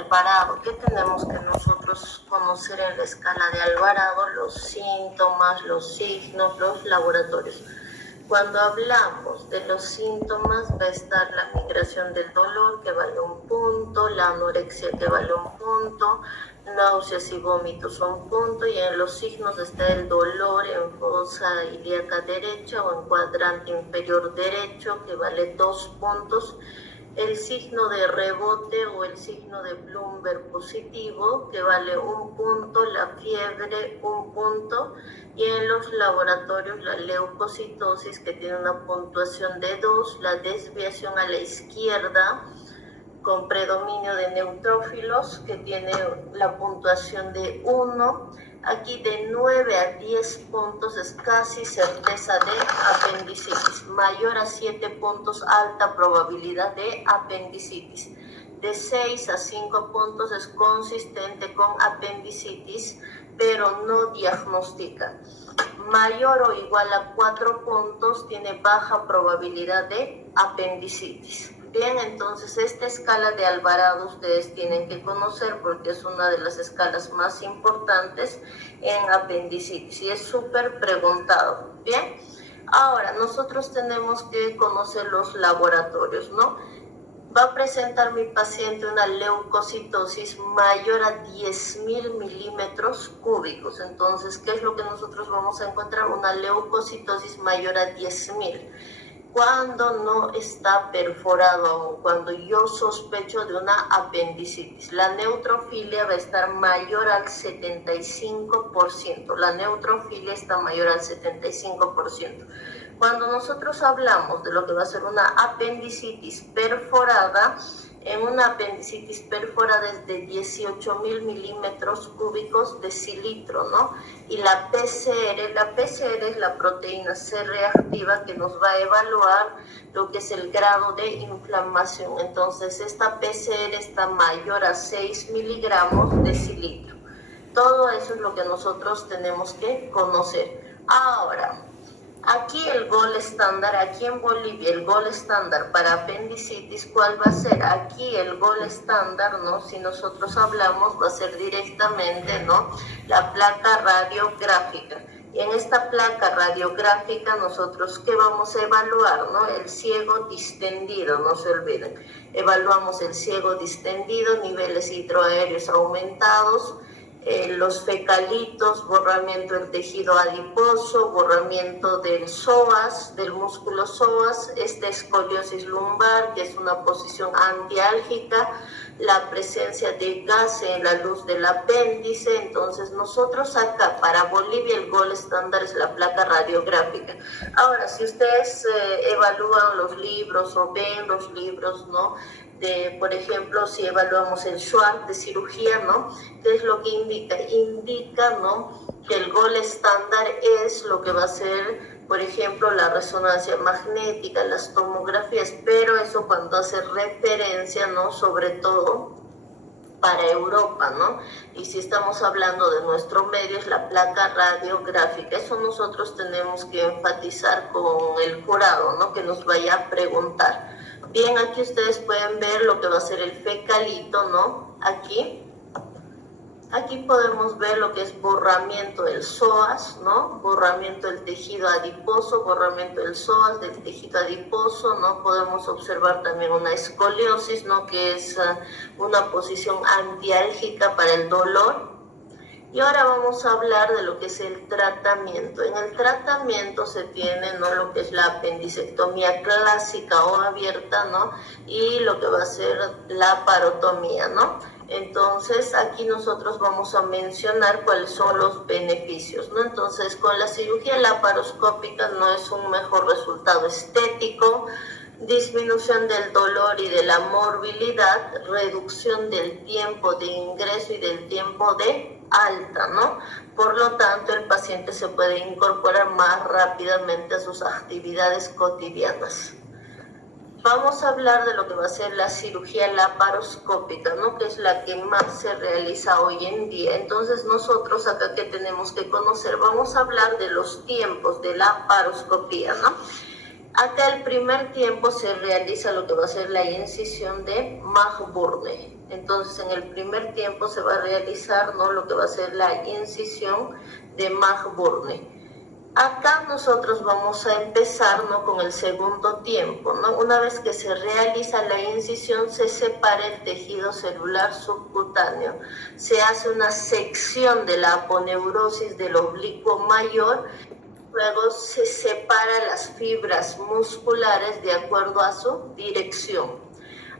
Alvarado. ¿Qué tenemos que nosotros conocer en la escala de Alvarado? Los síntomas, los signos, los laboratorios. Cuando hablamos de los síntomas va a estar la migración del dolor, que vale 1 punto, la anorexia, que vale 1 punto, náuseas y vómitos 1 punto, y en los signos está el dolor en fosa ilíaca derecha o en cuadrante inferior derecho, que vale 2 puntos, el signo de rebote o el signo de Bloomberg positivo, que vale 1 punto, la fiebre 1 punto, y en los laboratorios la leucocitosis, que tiene una puntuación de 2, la desviación a la izquierda con predominio de neutrófilos, que tiene la puntuación de 1. Aquí de 9 a 10 puntos es casi certeza de apendicitis. Mayor a 7 puntos, alta probabilidad de apendicitis. De 6 a 5 puntos es consistente con apendicitis, pero no diagnostica. Mayor o igual a 4 puntos tiene baja probabilidad de apendicitis. Bien, entonces esta escala de Alvarado ustedes tienen que conocer porque es una de las escalas más importantes en apendicitis y es súper preguntado. Bien, ahora nosotros tenemos que conocer los laboratorios, ¿no? Va a presentar mi paciente una leucocitosis mayor a 10.000 milímetros cúbicos. Entonces, ¿qué es lo que nosotros vamos a encontrar? Una leucocitosis mayor a 10.000. Cuando no está perforado aún, cuando yo sospecho de una apendicitis. La neutrofilia va a estar mayor al 75%. La neutrofilia está mayor al 75%. Cuando nosotros hablamos de lo que va a ser una apendicitis perforada, en una apendicitis perforada es de 18.000 milímetros cúbicos de cilitro, ¿no? Y la PCR es la proteína C reactiva que nos va a evaluar lo que es el grado de inflamación. Entonces, esta PCR está mayor a 6 miligramos de cilitro. Todo eso es lo que nosotros tenemos que conocer. Ahora, aquí el gol estándar, aquí en Bolivia el gol estándar para apendicitis, ¿cuál va a ser? Aquí el gol estándar, ¿no? Si nosotros hablamos, va a ser directamente, ¿no? La placa radiográfica. Y en esta placa radiográfica nosotros, ¿qué vamos a evaluar, no? El ciego distendido, no se olviden. Evaluamos el ciego distendido, niveles hidroaéreos aumentados, los fecalitos, borramiento del tejido adiposo, borramiento del psoas, del músculo psoas, escoliosis lumbar, que es una posición antiálgica, la presencia de gas en la luz del apéndice. Entonces nosotros acá para Bolivia el gol estándar es la placa radiográfica. Ahora, si ustedes evalúan los libros o ven los libros, ¿no? Por ejemplo, si evaluamos el Schwartz de cirugía, ¿no? ¿Qué es lo que indica? Indica, ¿no?, que el gol estándar es lo que va a ser, por ejemplo, la resonancia magnética, las tomografías, pero eso cuando hace referencia, ¿no?, sobre todo para Europa, ¿no? Y si estamos hablando de nuestro medio, es la placa radiográfica. Eso nosotros tenemos que enfatizar con el jurado, ¿no?, que nos vaya a preguntar. Bien, aquí ustedes pueden ver lo que va a ser el fecalito, ¿no? Aquí podemos ver lo que es borramiento del psoas, ¿no? Borramiento del tejido adiposo, borramiento del psoas, del tejido adiposo, ¿no? Podemos observar también una escoliosis, ¿no?, que es una posición antiálgica para el dolor. Y ahora vamos a hablar de lo que es el tratamiento. En el tratamiento se tiene, ¿no?, lo que es la apendicectomía clásica o abierta, ¿no?, y lo que va a ser la parotomía, ¿no? Entonces, aquí nosotros vamos a mencionar cuáles son los beneficios, ¿no? Entonces, con la cirugía laparoscópica no es un mejor resultado estético, disminución del dolor y de la morbilidad, reducción del tiempo de ingreso y del tiempo de alta, ¿no? Por lo tanto, el paciente se puede incorporar más rápidamente a sus actividades cotidianas. Vamos a hablar de lo que va a ser la cirugía laparoscópica, ¿no?, que es la que más se realiza hoy en día. Entonces nosotros acá que tenemos que conocer, vamos a hablar de los tiempos de la laparoscopía, ¿no? Acá el primer tiempo se realiza lo que va a ser la incisión de Magburne. Entonces en el primer tiempo se va a realizar, ¿no?, lo que va a ser la incisión de Magburne. Acá nosotros vamos a empezar, ¿no?, con el segundo tiempo, ¿no? Una vez que se realiza la incisión, se separa el tejido celular subcutáneo, se hace una sección de la aponeurosis del oblicuo mayor, luego se separan las fibras musculares de acuerdo a su dirección,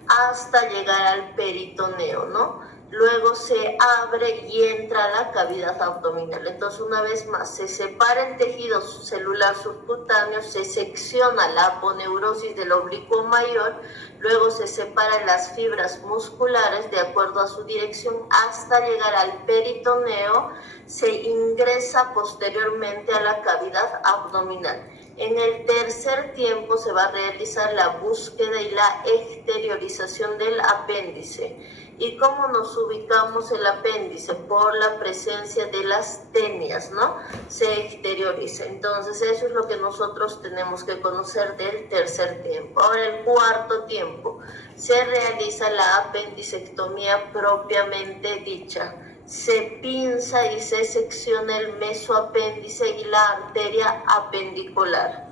hasta llegar al peritoneo, ¿no? Luego se abre y entra a la cavidad abdominal. Entonces, una vez más, se separa el tejido celular subcutáneo, se secciona la aponeurosis del oblicuo mayor, luego se separan las fibras musculares de acuerdo a su dirección hasta llegar al peritoneo, se ingresa posteriormente a la cavidad abdominal. En el tercer tiempo se va a realizar la búsqueda y la exteriorización del apéndice. ¿Y cómo nos ubicamos el apéndice? Por la presencia de las tenias, ¿no? Se exterioriza. Entonces, eso es lo que nosotros tenemos que conocer del tercer tiempo. Ahora, el cuarto tiempo. Se realiza la apendicectomía propiamente dicha. Se pinza y se secciona el mesoapéndice y la arteria apendicular.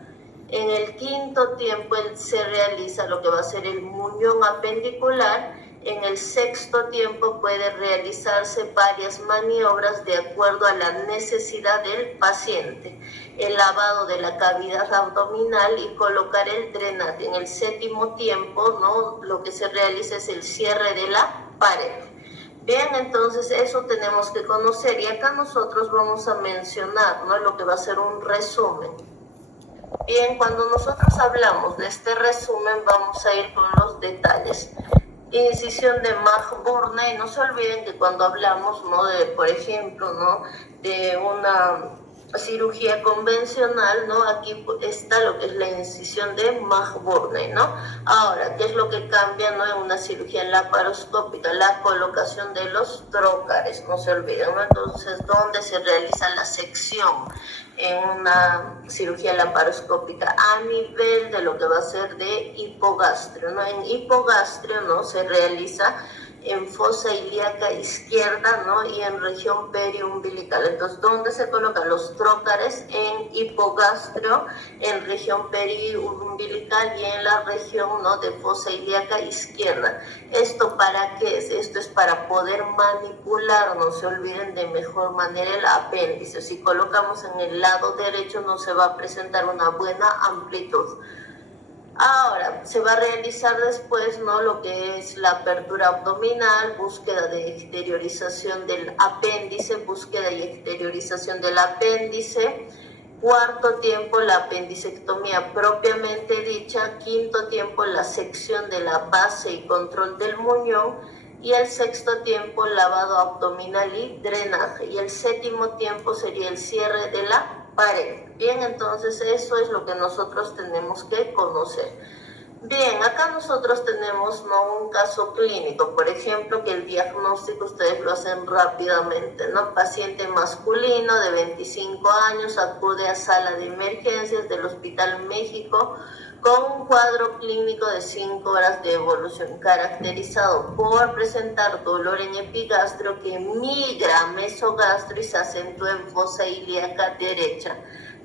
En el quinto tiempo se realiza lo que va a ser el muñón apendicular. En el sexto tiempo puede realizarse varias maniobras de acuerdo a la necesidad del paciente. El lavado de la cavidad abdominal y colocar el drenaje. En el séptimo tiempo, ¿no?, lo que se realiza es el cierre de la pared. Bien, entonces eso tenemos que conocer y acá nosotros vamos a mencionar, ¿no?, lo que va a ser un resumen. Bien, cuando nosotros hablamos de este resumen vamos a ir con los detalles. Incisión de Magburne, y no se olviden que cuando hablamos, ¿no?, de, por ejemplo, ¿no?, de una cirugía convencional, ¿no?, aquí está lo que es la incisión de Magburne, ¿no? Ahora, ¿qué es lo que cambia, ¿no?, en una cirugía laparoscópica? La colocación de los trócares, no se olviden, ¿no? Entonces, ¿dónde se realiza la sección? En una cirugía laparoscópica a nivel de lo que va a ser de hipogastrio, ¿no? En hipogastrio, ¿no?, se realiza en fosa ilíaca izquierda, ¿no?, y en región periumbilical. Entonces, ¿dónde se colocan los trócares? En hipogastrio, en región periumbilical y en la región, ¿no?, de fosa ilíaca izquierda. ¿Esto para qué es? Esto es para poder manipular, no se olviden, de mejor manera el apéndice. Si colocamos en el lado derecho no se va a presentar una buena amplitud. Ahora, se va a realizar después, ¿no?, lo que es la apertura abdominal, búsqueda de exteriorización del apéndice, búsqueda y exteriorización del apéndice. Cuarto tiempo, la apendicectomía propiamente dicha. Quinto tiempo, la sección de la base y control del muñón. Y el sexto tiempo, lavado abdominal y drenaje. Y el séptimo tiempo sería el cierre de la pared. Bien, entonces eso es lo que nosotros tenemos que conocer. Bien, acá nosotros tenemos, ¿no?, un caso clínico, por ejemplo, que el diagnóstico ustedes lo hacen rápidamente, ¿no? Paciente masculino de 25 años acude a sala de emergencias del Hospital México con un cuadro clínico de 5 horas de evolución, caracterizado por presentar dolor en epigastrio que migra a mesogastrio y se acentúa en fosa ilíaca derecha.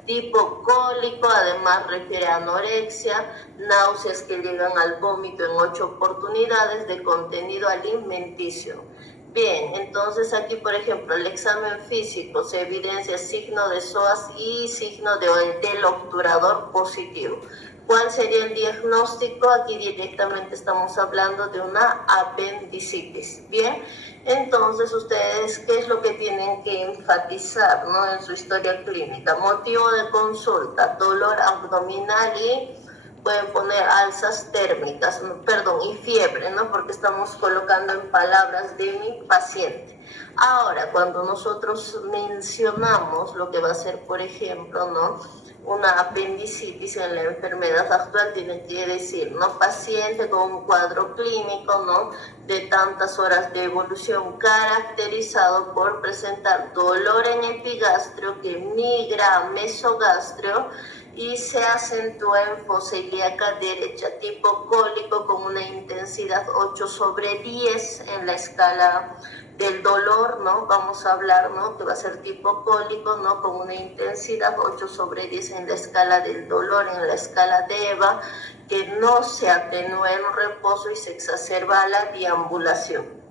Tipo cólico, además refiere a anorexia, náuseas que llegan al vómito en 8 oportunidades de contenido alimenticio. Bien, entonces aquí, por ejemplo, el examen físico se evidencia signo de psoas y signo del obturador positivo. ¿Cuál sería el diagnóstico? Aquí directamente estamos hablando de una apendicitis. Bien, entonces ustedes, ¿qué es lo que tienen que enfatizar, ¿no?, en su historia clínica? Motivo de consulta, dolor abdominal y pueden poner alzas térmicas, perdón, y fiebre, ¿no?, porque estamos colocando en palabras de mi paciente. Ahora, cuando nosotros mencionamos lo que va a ser, por ejemplo, ¿no?, una apendicitis en la enfermedad actual, tiene que decir, ¿no?, paciente con un cuadro clínico, ¿no?, de tantas horas de evolución, caracterizado por presentar dolor en epigastrio que migra a mesogastrio y se acentúa en fosa ilíaca derecha, tipo cólico con una intensidad 8/10 en la escala del dolor, ¿no? Vamos a hablar, ¿no? Que va a ser tipo cólico, ¿no? Con una intensidad 8/10 en la escala del dolor, en la escala de EVA, que no se atenúa en reposo y se exacerba la deambulación.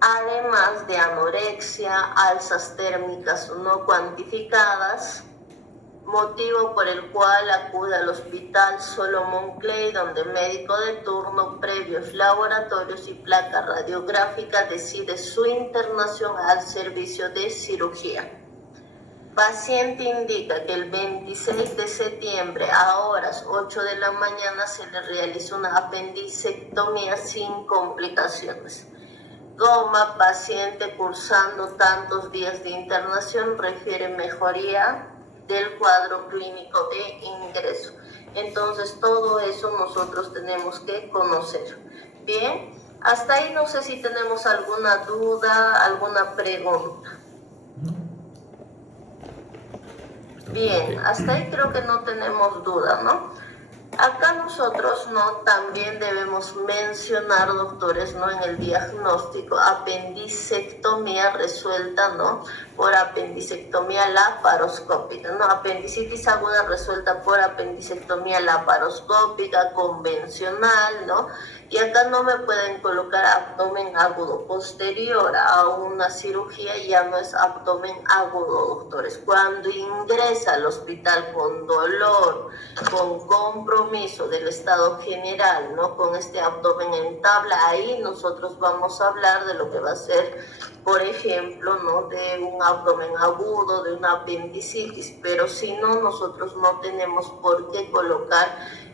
Además de anorexia, alzas térmicas no cuantificadas, motivo por el cual acude al hospital Solomon Clay, donde el médico de turno, previos laboratorios y placa radiográfica, decide su internación al servicio de cirugía. Paciente indica que el 26 de septiembre a horas 8 de la mañana se le realizó una apendicectomía sin complicaciones. Paciente cursando tantos días de internación, refiere mejoría del cuadro clínico de ingreso. Entonces, todo eso nosotros tenemos que conocer. Bien, hasta ahí no sé si tenemos alguna duda, alguna pregunta. Bien, hasta ahí creo que no tenemos duda, ¿no? Acá nosotros, ¿no? También debemos mencionar, doctores, ¿no? En el diagnóstico, apendicectomía resuelta, ¿no? Por apendicectomía laparoscópica, ¿no? Apendicitis aguda resuelta por apendicectomía laparoscópica convencional, ¿no? Y acá no me pueden colocar abdomen agudo. Posterior a una cirugía ya no es abdomen agudo, doctores. Cuando ingresa al hospital con dolor, con compromiso del estado general, ¿no? Con este abdomen en tabla, ahí nosotros vamos a hablar de lo que va a ser, por ejemplo, ¿no? De un abdomen agudo, de una apendicitis, pero si no, nosotros no tenemos por qué colocar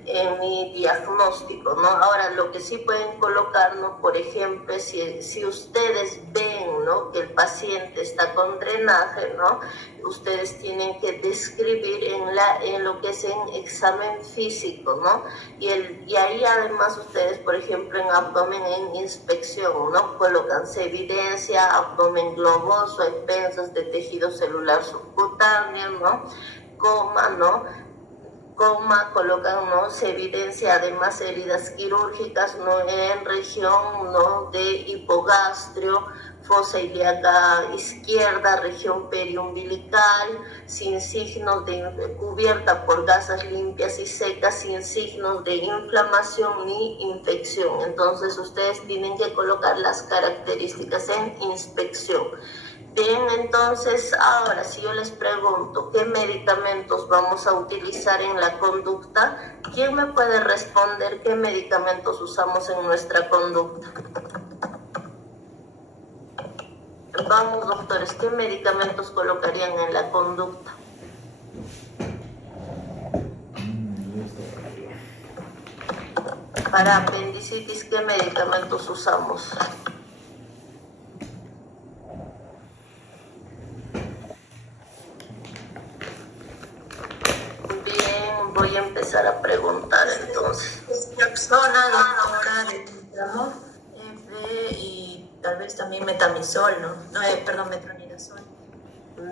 en mi diagnóstico, ¿no? Ahora, lo que sí pueden colocarnos, por ejemplo, si ustedes ven, ¿no? Que el paciente está con drenaje, ¿no? Ustedes tienen que describir en lo que es en examen físico, ¿no? Y ahí además ustedes, por ejemplo, en abdomen en inspección, ¿no? Colocan se evidencia abdomen globoso, expensas de tejido celular subcutáneo, ¿no? ¿No? Colocan, ¿no? Se evidencia además heridas quirúrgicas, ¿no? En región, ¿no? De hipogastrio, fosa ilíaca izquierda, región periumbilical, sin signos de cubierta por gasas limpias y secas, sin signos de inflamación ni infección. Entonces ustedes tienen que colocar las características en inspección. Bien, entonces ahora si yo les pregunto qué medicamentos vamos a utilizar en la conducta, ¿quién me puede responder qué medicamentos usamos en nuestra conducta? Vamos, doctores, ¿qué medicamentos colocarían en la conducta? Para apendicitis, ¿qué medicamentos usamos? Voy a empezar a preguntar entonces. Naloxona, doctora, de Tinclamol, y tal vez también metamizol, ¿no? Perdón, metronidazol.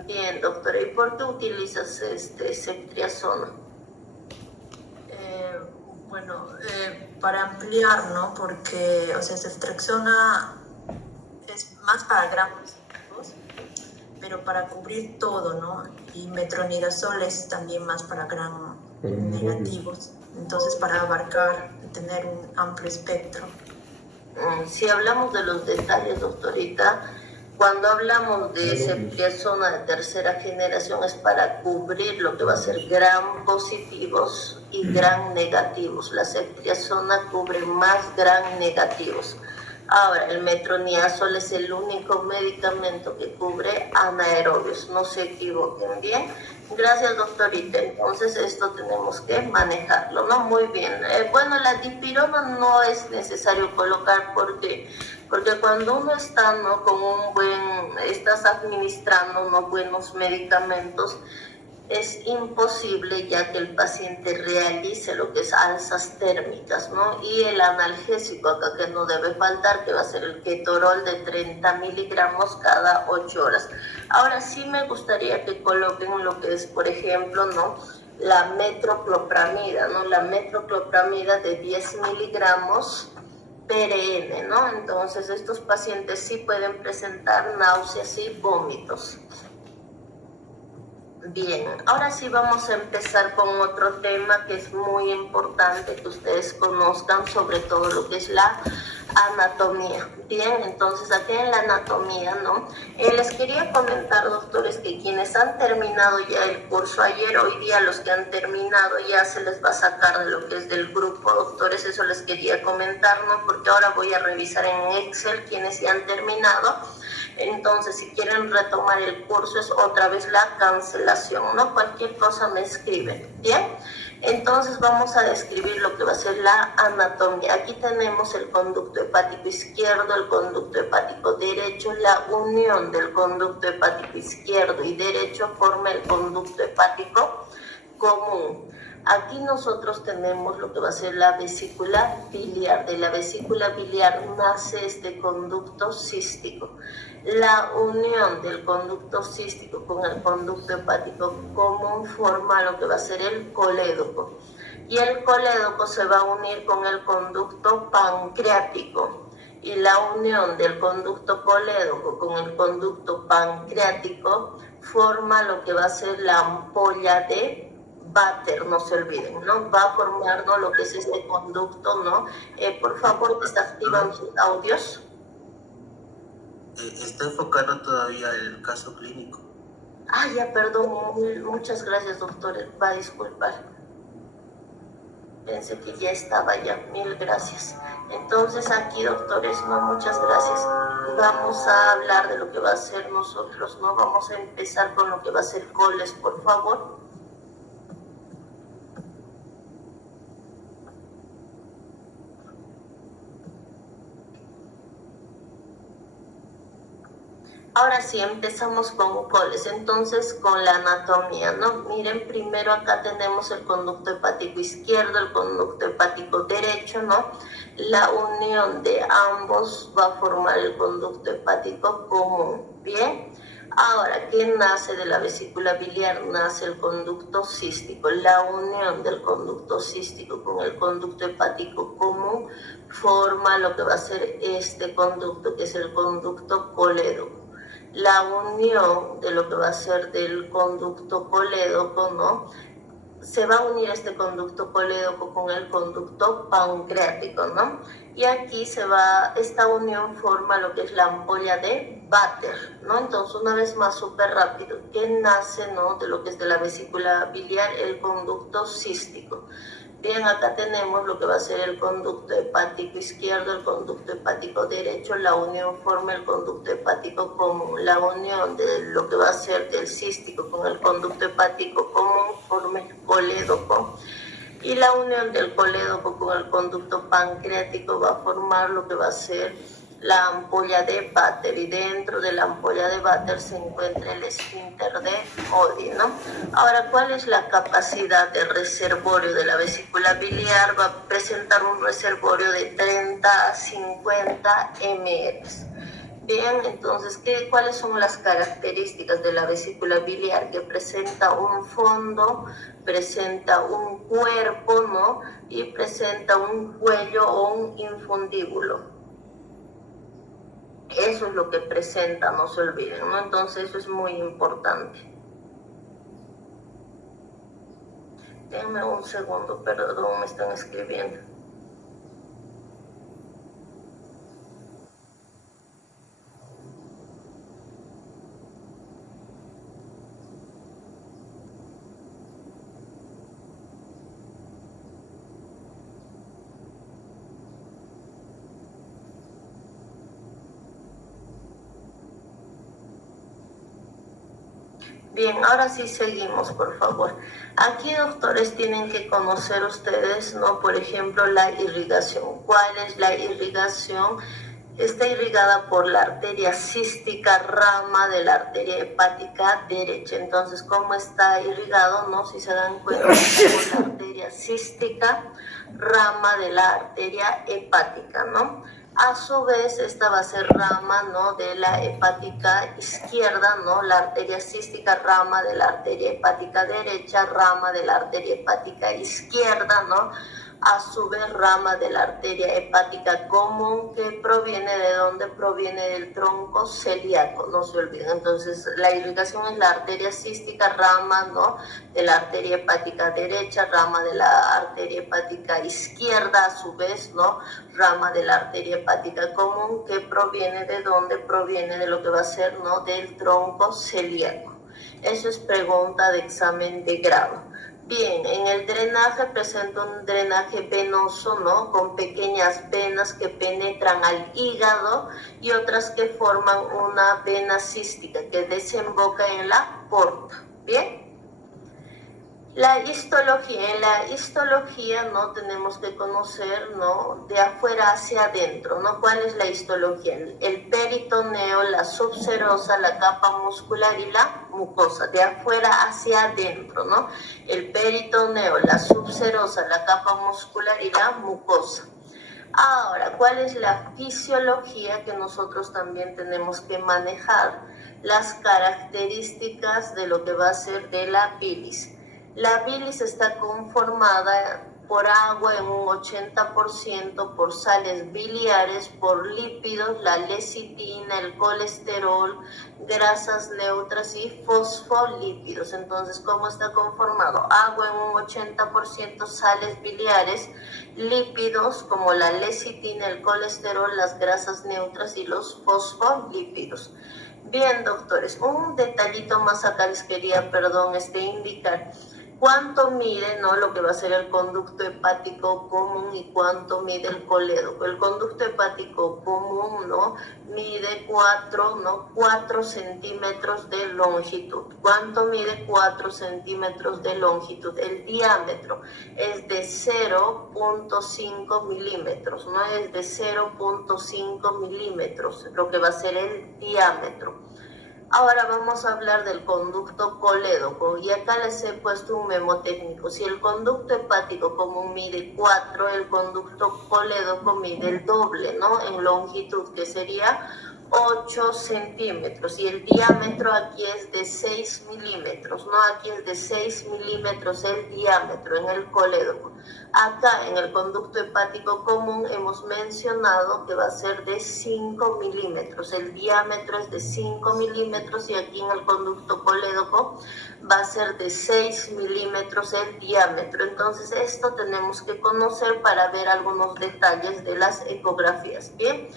Bien, doctora, ¿y por qué utilizas ceftriaxona? Bueno, para ampliar, ¿no? Porque, o sea, ceftriaxona es más para gram positivos, pero para cubrir todo, ¿no? Y metronidazol es también más para gram negativos. Entonces, para abarcar, tener un amplio espectro. Si hablamos de los detalles, doctorita, cuando hablamos de ceftriaxona de tercera generación es para cubrir lo que va a ser gram positivos y gram negativos. La ceftriaxona cubre más gram negativos. Ahora, el metronidazol es el único medicamento que cubre anaerobios, no se equivoquen, ¿bien? Gracias, doctorita. Entonces, esto tenemos que manejarlo, ¿no? Muy bien. Bueno, la dipirona no es necesario colocar porque cuando uno está, ¿no? Estás administrando unos buenos medicamentos, es imposible, ya que el paciente realice lo que es alzas térmicas, ¿no? Y el analgésico acá que no debe faltar, que va a ser el ketorol de 30 miligramos cada 8 horas. Ahora sí me gustaría que coloquen lo que es, por ejemplo, ¿no?, la metoclopramida, ¿no? La metoclopramida de 10 miligramos PRN, ¿no? Entonces estos pacientes sí pueden presentar náuseas y vómitos. Bien, ahora sí vamos a empezar con otro tema que es muy importante que ustedes conozcan, sobre todo lo que es la anatomía. Bien, entonces aquí en la anatomía, ¿no? Les quería comentar, doctores, que quienes han terminado ya el curso ayer, hoy día los que han terminado ya se les va a sacar de lo que es del grupo, doctores, eso les quería comentar, ¿no? Porque ahora voy a revisar en Excel quienes ya han terminado. Entonces, si quieren retomar el curso, es otra vez la cancelación, ¿no? Cualquier cosa me escriben, ¿bien? Entonces, vamos a describir lo que va a ser la anatomía. Aquí tenemos el conducto hepático izquierdo, el conducto hepático derecho. La unión del conducto hepático izquierdo y derecho forma el conducto hepático común. Aquí nosotros tenemos lo que va a ser la vesícula biliar. De la vesícula biliar nace este conducto cístico. La unión del conducto cístico con el conducto hepático común forma lo que va a ser el colédoco. Y el colédoco se va a unir con el conducto pancreático. Y la unión del conducto colédoco con el conducto pancreático forma lo que va a ser la ampolla de Vater, no se olviden, ¿no? Va a formar, ¿no?, lo que es este conducto, ¿no? Por favor, desactivan sus audios. Está enfocado todavía el caso clínico. Ah, ya, perdón, muchas gracias, doctor, va a disculpar. Pensé que ya estaba ya, mil gracias. Entonces aquí, doctores, no, muchas gracias. Vamos a hablar de lo que va a ser nosotros, ¿no? Vamos a empezar con lo que va a ser coles, por favor. Ahora sí, empezamos con coles, entonces con la anatomía, ¿no? Miren, primero acá tenemos el conducto hepático izquierdo, el conducto hepático derecho, ¿no? La unión de ambos va a formar el conducto hepático común, ¿bien? Ahora, ¿qué nace de la vesícula biliar? Nace el conducto cístico. La unión del conducto cístico con el conducto hepático común forma lo que va a ser este conducto, que es el conducto colédoco. La unión de lo que va a ser del conducto colédoco, ¿no? Se va a unir este conducto colédoco con el conducto pancreático, ¿no? Y aquí esta unión forma lo que es la ampolla de Vater, ¿no? Entonces, una vez más, súper rápido, ¿qué nace, ¿no?, de lo que es de la vesícula biliar? El conducto cístico. Bien, acá tenemos lo que va a ser el conducto hepático izquierdo, el conducto hepático derecho, la unión forma el conducto hepático común. La unión de lo que va a ser del cístico con el conducto hepático común forma el colédoco. Y la unión del colédoco con el conducto pancreático va a formar lo que va a ser la ampolla de Vater, y dentro de la ampolla de Vater se encuentra el esfínter de Oddi, ¿no? Ahora, ¿cuál es la capacidad del reservorio de la vesícula biliar? Va a presentar un reservorio de 30 a 50 ml. Bien, entonces, ¿cuáles son las características de la vesícula biliar? Que presenta un fondo, presenta un cuerpo, ¿no? Y presenta un cuello o un infundíbulo. Eso es lo que presenta, no se olviden, ¿no? Entonces eso es muy importante. Denme un segundo, perdón, me están escribiendo. Bien, ahora sí seguimos, por favor. Aquí, doctores, tienen que conocer ustedes, ¿no?, por ejemplo, la irrigación. ¿Cuál es la irrigación? está irrigada por la arteria cística, rama de la arteria hepática derecha. Entonces, ¿cómo está irrigado? ¿No? Si se dan cuenta, por la arteria cística, rama de la arteria hepática, ¿no? A su vez, esta va a ser rama, ¿no?, de la hepática izquierda, ¿no? La arteria cística, rama de la arteria hepática derecha, rama de la arteria hepática izquierda, ¿no? A su vez, rama de la arteria hepática común, que proviene de donde proviene del tronco celíaco, no se olviden. Entonces, la irrigación es la arteria cística, rama, ¿no?, de la arteria hepática derecha, rama de la arteria hepática izquierda, a su vez, ¿no?, rama de la arteria hepática común, que proviene de donde proviene de lo que va a ser, ¿no?, del tronco celíaco. Eso es pregunta de examen de grado. Bien, en el drenaje presenta un drenaje venoso, ¿no?, con pequeñas venas que penetran al hígado y otras que forman una vena cística que desemboca en la porta. Bien. La histología. En la histología, ¿no?, tenemos que conocer, ¿no?, de afuera hacia adentro, ¿no? ¿Cuál es la histología? El peritoneo, la subserosa, la capa muscular y la mucosa, de afuera hacia adentro, ¿no? El peritoneo, la subserosa, la capa muscular y la mucosa. Ahora, ¿cuál es la fisiología que nosotros también tenemos que manejar? Las características de lo que va a ser de la bilis. La bilis está conformada por agua en un 80%, por sales biliares, por lípidos, la lecitina, el colesterol, grasas neutras y fosfolípidos. Entonces, ¿cómo está conformado? Agua en un 80%, sales biliares, lípidos como la lecitina, el colesterol, las grasas neutras y los fosfolípidos. Bien, doctores, un detallito más acá les quería, indicar. ¿Cuánto mide, no, lo que va a ser el conducto hepático común y cuánto mide el colédoco? El conducto hepático común, ¿no?, mide 4 centímetros de longitud. ¿Cuánto mide 4 centímetros de longitud? El diámetro es de 0.5 milímetros, ¿no? Es de 0.5 milímetros, lo que va a ser el diámetro. Ahora vamos a hablar del conducto colédoco y acá les he puesto un mnemotécnico. Si el conducto hepático común mide 4, el conducto colédoco mide el doble, ¿no?, en longitud, que sería 8 centímetros, y el diámetro aquí es de 6 milímetros, ¿no? Aquí es de 6 milímetros el diámetro en el colédoco. Acá en el conducto hepático común hemos mencionado que va a ser de 5 milímetros, el diámetro es de 5 milímetros, y aquí en el conducto colédoco va a ser de 6 milímetros el diámetro. Entonces, esto tenemos que conocer para ver algunos detalles de las ecografías. Bien.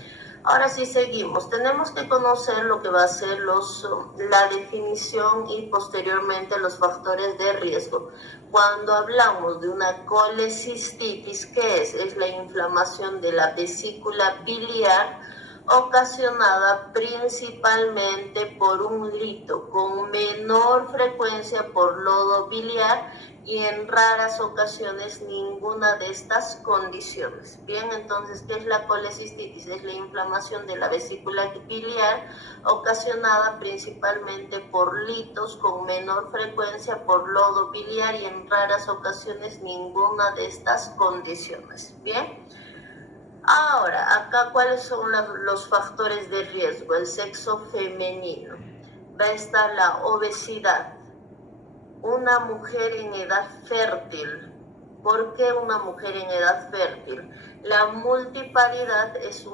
Ahora sí seguimos. Tenemos que conocer lo que va a ser la definición y posteriormente los factores de riesgo. Cuando hablamos de una colecistitis, ¿qué es? Es la inflamación de la vesícula biliar ocasionada principalmente por un lito, con menor frecuencia por lodo biliar y en raras ocasiones ninguna de estas condiciones. Bien, entonces, ¿qué es la colecistitis? Es la inflamación de la vesícula biliar ocasionada principalmente por litos, con menor frecuencia por lodo biliar y en raras ocasiones ninguna de estas condiciones. Bien. Ahora, acá, ¿cuáles son los factores de riesgo? El sexo femenino. Va a estar la obesidad. Una mujer en edad fértil. ¿Por qué una mujer en edad fértil? La multiparidad es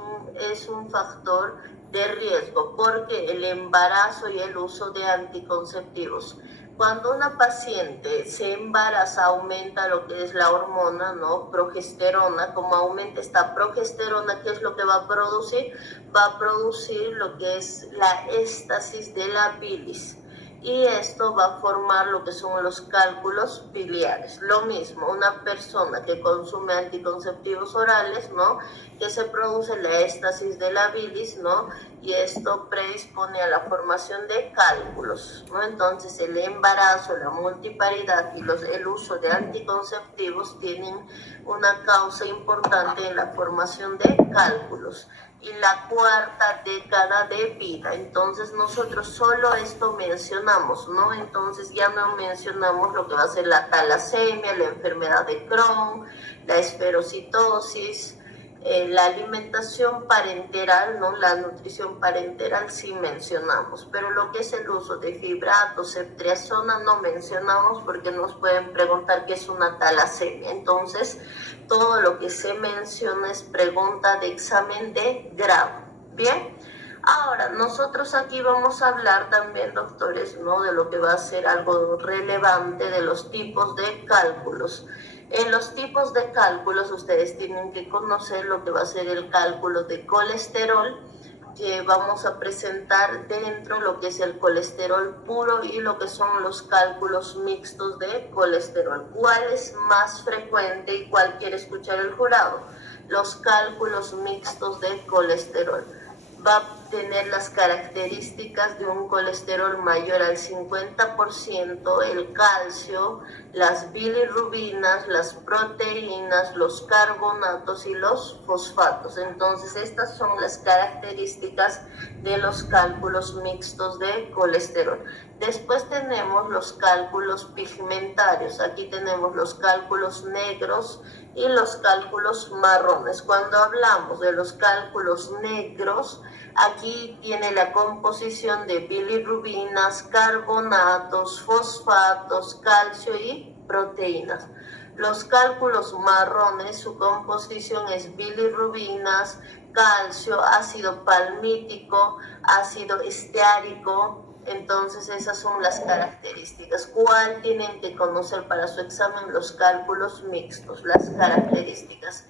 un factor de riesgo, porque el embarazo y el uso de anticonceptivos. Cuando una paciente se embaraza, aumenta lo que es la hormona, ¿no?, progesterona. Como aumenta esta progesterona, ¿qué es lo que va a producir? Va a producir lo que es la éstasis de la bilis. Y esto va a formar lo que son los cálculos biliares. Lo mismo, una persona que consume anticonceptivos orales, ¿no?, que se produce la éstasis de la bilis, ¿no?, y esto predispone a la formación de cálculos, ¿no? Entonces, el embarazo, la multiparidad y el uso de anticonceptivos tienen una causa importante en la formación de cálculos. y la cuarta década de vida. Entonces nosotros solo esto mencionamos, ¿no? Entonces ya no mencionamos lo que va a ser la talasemia, la enfermedad de Crohn, la esferocitosis, la alimentación parenteral, ¿no? La nutrición parenteral sí mencionamos, pero lo que es el uso de fibrato, ceftriaxona no mencionamos porque nos pueden preguntar qué es una talasemia. Entonces, todo lo que se menciona es pregunta de examen de grado. Bien, ahora nosotros aquí vamos a hablar también, doctores, ¿no? De lo que va a ser algo relevante de los tipos de cálculos. En los tipos de cálculos ustedes tienen que conocer lo que va a ser el cálculo de colesterol, que vamos a presentar dentro lo que es el colesterol puro y lo que son los cálculos mixtos de colesterol. ¿Cuál es más frecuente y cuál quiere escuchar el jurado? Los cálculos mixtos de colesterol. Va a tener las características de un colesterol mayor al 50%, el calcio, las bilirrubinas, las proteínas, los carbonatos y los fosfatos. Entonces, estas son las características de los cálculos mixtos de colesterol. Después tenemos los cálculos pigmentarios. Aquí tenemos los cálculos negros y los cálculos marrones. Cuando hablamos de los cálculos negros, aquí tiene la composición de bilirrubinas, carbonatos, fosfatos, calcio y proteínas. Los cálculos marrones, su composición es bilirrubinas, calcio, ácido palmítico, ácido esteárico. Entonces esas son las características. ¿Cuál tienen que conocer para su examen? Los cálculos mixtos, las características.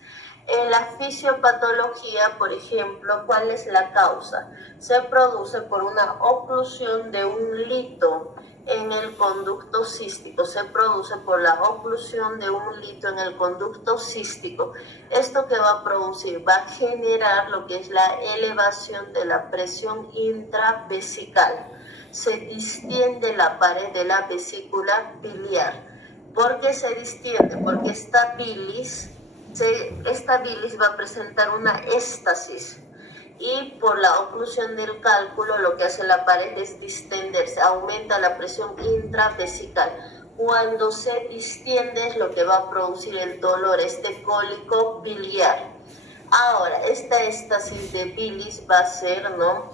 En la fisiopatología, por ejemplo, ¿cuál es la causa? Se produce por una oclusión de un lito en el conducto cístico. Se produce por la oclusión de un lito en el conducto cístico. ¿Esto que va a producir? Va a generar lo que es la elevación de la presión intravesical. Se distiende la pared de la vesícula biliar. ¿Por qué se distiende? Porque esta bilis va a presentar una éstasis y por la oclusión del cálculo lo que hace la pared es distenderse, aumenta la presión intravesical. Cuando se distiende es lo que va a producir el dolor, este cólico biliar. Ahora, esta éstasis de bilis va a ser, ¿no?,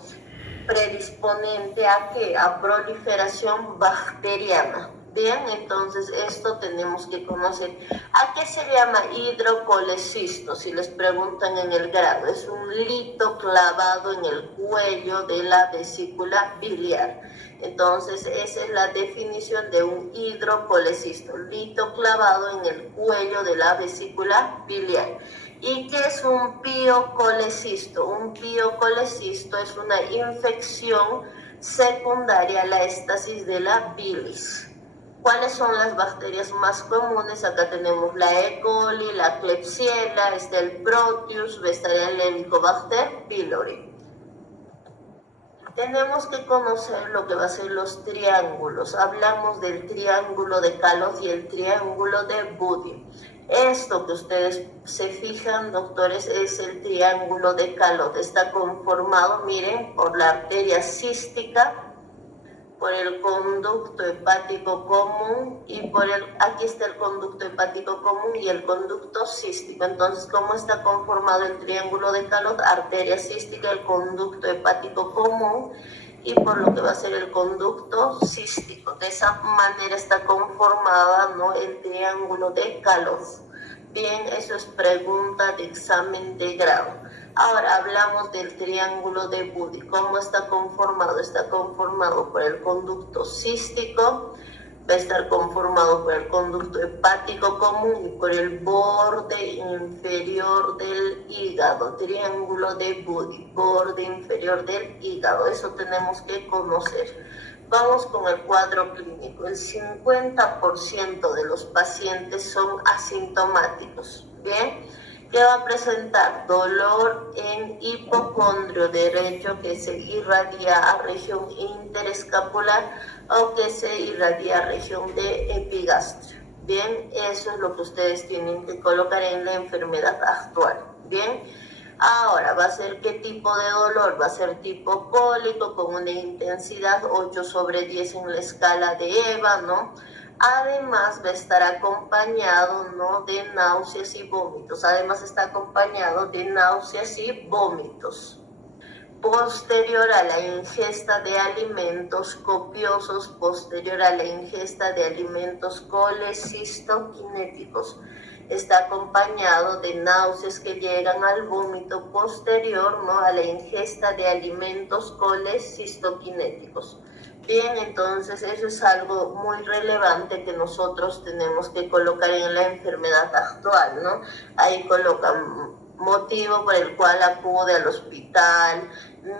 predisponente a ¿qué? A proliferación bacteriana. Bien, entonces esto tenemos que conocer. ¿A qué se llama hidrocolecisto? Si les preguntan en el grado, es un lito clavado en el cuello de la vesícula biliar. Entonces esa es la definición de un hidrocolecisto, lito clavado en el cuello de la vesícula biliar. ¿Y qué es un piocolecisto? Un piocolecisto es una infección secundaria a la éstasis de la bilis. ¿Cuáles son las bacterias más comunes? Acá tenemos la E. coli, la Klebsiella, está el Proteus, estaría el Helicobacter pylori. Tenemos que conocer lo que va a ser los triángulos. Hablamos del triángulo de Calot y el triángulo de Budi. Esto que ustedes se fijan, doctores, es el triángulo de Calot. Está conformado, miren, por la arteria cística, por el conducto hepático común y aquí está el conducto hepático común y el conducto cístico. Entonces, ¿cómo está conformado el triángulo de Calot? Arteria cística, el conducto hepático común y por lo que va a ser el conducto cístico. De esa manera está conformada, ¿no?, el triángulo de Calot. Bien, eso es pregunta de examen de grado. Ahora hablamos del triángulo de Budi. ¿Cómo está conformado? Está conformado por el conducto cístico, va a estar conformado por el conducto hepático común y por el borde inferior del hígado. Triángulo de Budi, borde inferior del hígado. Eso tenemos que conocer. Vamos con el cuadro clínico. El 50% de los pacientes son asintomáticos. Bien. ¿Qué va a presentar? Dolor en hipocondrio derecho que se irradia a región interescapular o que se irradia a región de epigastrio. Bien, eso es lo que ustedes tienen que colocar en la enfermedad actual. Bien, Ahora, va a ser qué tipo de dolor, va a ser tipo cólico con una intensidad 8/10 en la escala de EVA, ¿no? Además va a estar acompañado, ¿no?, de náuseas y vómitos. Además está acompañado de náuseas y vómitos. Posterior a la ingesta de alimentos copiosos, posterior a la ingesta de alimentos colecistoquinéticos. Está acompañado de náuseas que llegan al vómito posterior, ¿no?, a la ingesta de alimentos colecistoquinéticos. Bien, entonces eso es algo muy relevante que nosotros tenemos que colocar en la enfermedad actual, ¿no? Ahí colocan motivo por el cual acude al hospital,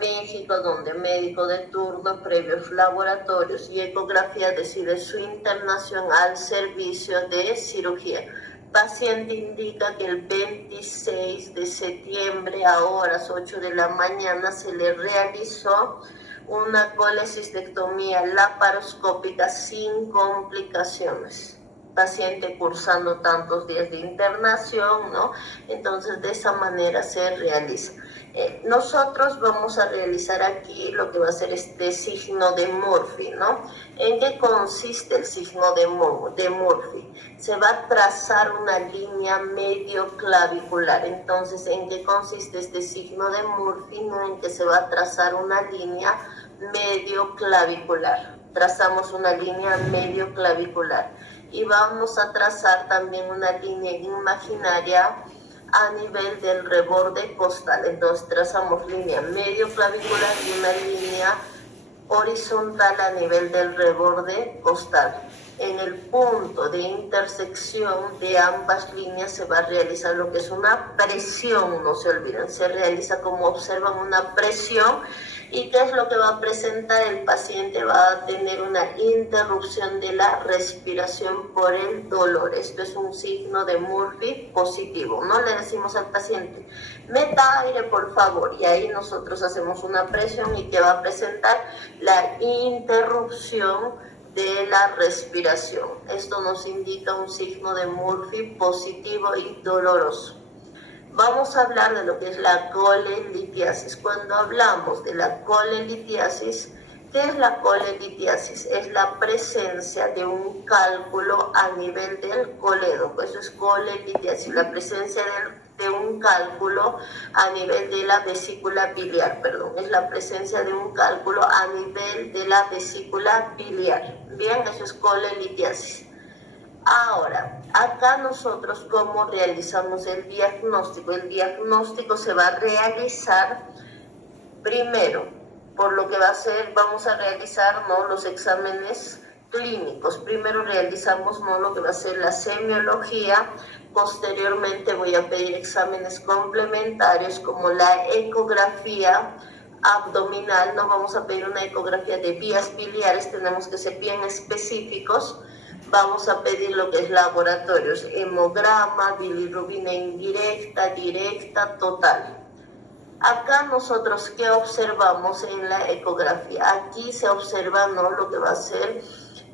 México, donde médico de turno, previos laboratorios y ecografía decide su internación al servicio de cirugía. Paciente indica que el 26 de septiembre a horas 8 de la mañana se le realizó una colecistectomía laparoscópica sin complicaciones. Paciente cursando tantos días de internación, ¿no? Entonces, de esa manera se realiza. Nosotros vamos a realizar aquí lo que va a ser este signo de Murphy, ¿no? ¿En qué consiste el signo de Murphy? Se va a trazar una línea medio clavicular. Entonces, ¿en qué consiste este signo de Murphy? ¿No? En que se va a trazar una línea medio clavicular. Trazamos una línea medio clavicular. Y vamos a trazar también una línea imaginaria a nivel del reborde costal. Entonces trazamos línea medio clavicular y una línea horizontal a nivel del reborde costal. En el punto de intersección de ambas líneas se va a realizar lo que es una presión, no se olviden, se realiza, como observan, una presión. ¿Y qué es lo que va a presentar? El paciente va a tener una interrupción de la respiración por el dolor. Esto es un signo de Murphy positivo. No le decimos al paciente, meta aire por favor, y ahí nosotros hacemos una presión y que va a presentar la interrupción de la respiración. Esto nos indica un signo de Murphy positivo y doloroso. Vamos a hablar de lo que es la colelitiasis. Cuando hablamos de la colelitiasis, ¿qué es la colelitiasis? Es la presencia de un cálculo a nivel del colédoco. Eso es colelitiasis, la presencia de un cálculo a nivel de la vesícula biliar, es la presencia de un cálculo a nivel de la vesícula biliar. Bien, eso es colelitiasis. Ahora, acá nosotros, ¿cómo realizamos el diagnóstico? El diagnóstico se va a realizar primero, por lo que va a ser, vamos a realizar, ¿no?, los exámenes clínicos. Primero realizamos, ¿no?, lo que va a ser la semiología. Posteriormente voy a pedir exámenes complementarios como la ecografía abdominal. No vamos a pedir una ecografía de vías biliares, tenemos que ser bien específicos. Vamos a pedir lo que es laboratorios, hemograma, bilirrubina indirecta, directa, total. Acá nosotros, ¿qué observamos en la ecografía? Aquí se observa, ¿no?, lo que va a ser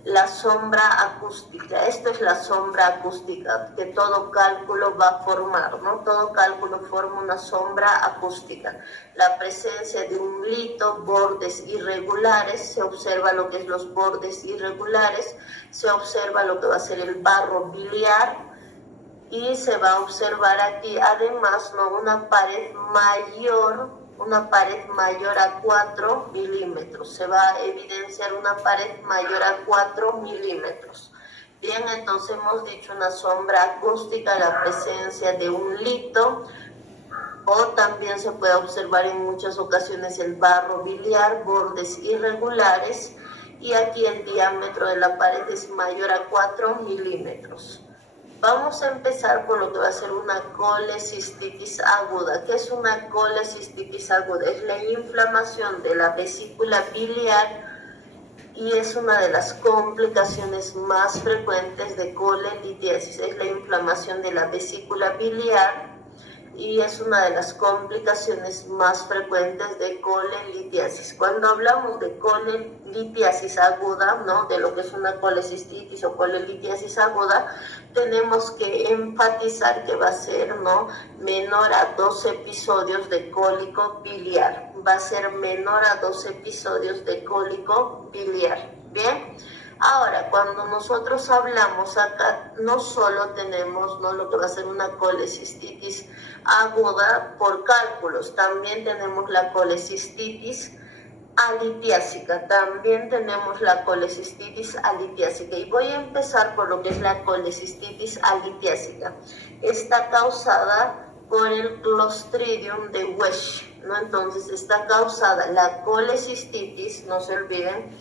la sombra acústica. Esto es la sombra acústica que todo cálculo va a formar, ¿no? Todo cálculo forma una sombra acústica. La presencia de un lito, bordes irregulares, se observa lo que es los bordes irregulares, se observa lo que va a ser el barro biliar y se va a observar aquí además, ¿no?, una pared mayor a 4 milímetros. Se va a evidenciar una pared mayor a 4 milímetros. Bien, entonces hemos dicho una sombra acústica, la presencia de un lito, o también se puede observar en muchas ocasiones el barro biliar, bordes irregulares, y aquí el diámetro de la pared es mayor a 4 milímetros. Vamos a empezar por lo que va a ser una colecistitis aguda. ¿Qué es una colecistitis aguda? Es la inflamación de la vesícula biliar y es una de las complicaciones más frecuentes de colelitiasis. Es la inflamación de la vesícula biliar y es una de las complicaciones más frecuentes de colelitiasis. Cuando hablamos de colelitiasis aguda, ¿no?, de lo que es una colecistitis o colelitiasis aguda, tenemos que enfatizar que va a ser, ¿no?, menor a 2 episodios de cólico biliar. Va a ser menor a 2 episodios de cólico biliar. Bien. Ahora, cuando nosotros hablamos acá, no solo tenemos, ¿no?, lo que va a ser una colecistitis aguda por cálculos, también tenemos la colecistitis alitiásica, también tenemos la colecistitis alitiásica. Y voy a empezar por lo que es la colecistitis alitiásica. Está causada por el Clostridium de Wesch, ¿no? Entonces está causada la colecistitis, no se olviden,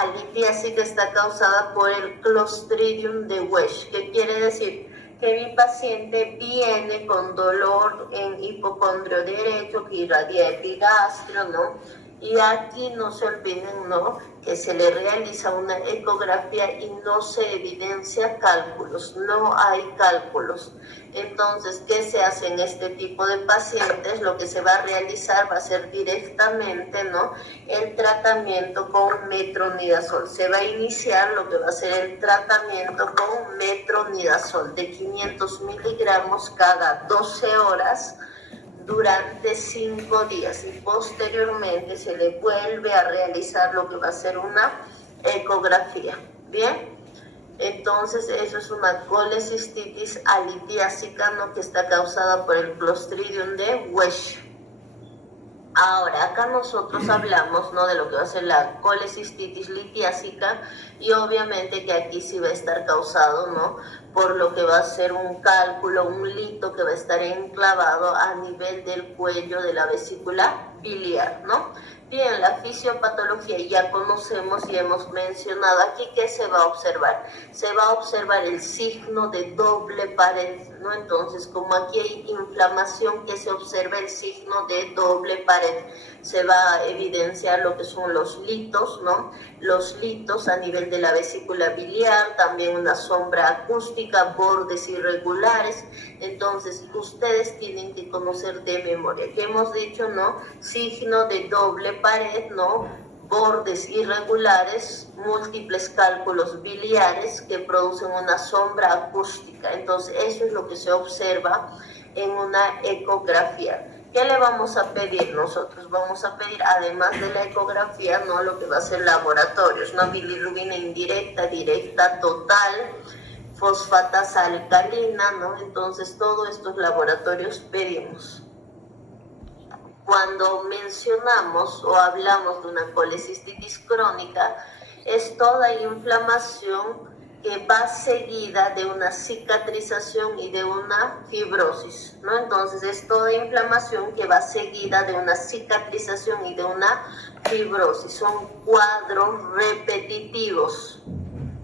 alitiásica, está causada por el Clostridium de Wesch. ¿Qué quiere decir? Que mi paciente viene con dolor en hipocondrio derecho que irradia epigastrio, ¿no? Y aquí no se olviden, ¿no?, que se le realiza una ecografía y no se evidencia cálculos, no hay cálculos. Entonces, ¿qué se hace en este tipo de pacientes? Lo que se va a realizar va a ser directamente, ¿no?, el tratamiento con metronidazol. Se va a iniciar lo que va a ser el tratamiento con metronidazol de 500 miligramos cada 12 horas, durante 5 días, y posteriormente se le vuelve a realizar lo que va a ser una ecografía. Bien, entonces eso es una colecistitis alitiásica, ¿no?, que está causada por el Clostridium de Wesch. Ahora, acá nosotros hablamos, ¿no?, de lo que va a ser la colecistitis litiásica, y obviamente que aquí sí va a estar causado, ¿no?, por lo que va a ser un cálculo, un lito que va a estar enclavado a nivel del cuello de la vesícula biliar, ¿no? Bien, la fisiopatología ya conocemos y hemos mencionado aquí. ¿Qué se va a observar? Se va a observar el signo de doble pared, ¿no? Entonces, como aquí hay inflamación, que se observa el signo de doble pared. Se va a evidenciar lo que son los litos, ¿no? Los litos a nivel de la vesícula biliar, también una sombra acústica, bordes irregulares. Entonces, ustedes tienen que conocer de memoria, que hemos dicho, ¿no?, signo de doble pared, ¿no?, bordes irregulares, múltiples cálculos biliares que producen una sombra acústica. Entonces, eso es lo que se observa en una ecografía. ¿Qué le vamos a pedir nosotros? Vamos a pedir, además de la ecografía, ¿no?, lo que va a ser laboratorios, ¿no?, bilirrubina indirecta, directa, total, fosfatasa alcalina, ¿no? Entonces, todos estos laboratorios pedimos. Cuando mencionamos o hablamos de una colecistitis crónica, es toda inflamación que va seguida de una cicatrización y de una fibrosis, ¿no? Entonces, es toda inflamación que va seguida de una cicatrización y de una fibrosis. Son cuadros repetitivos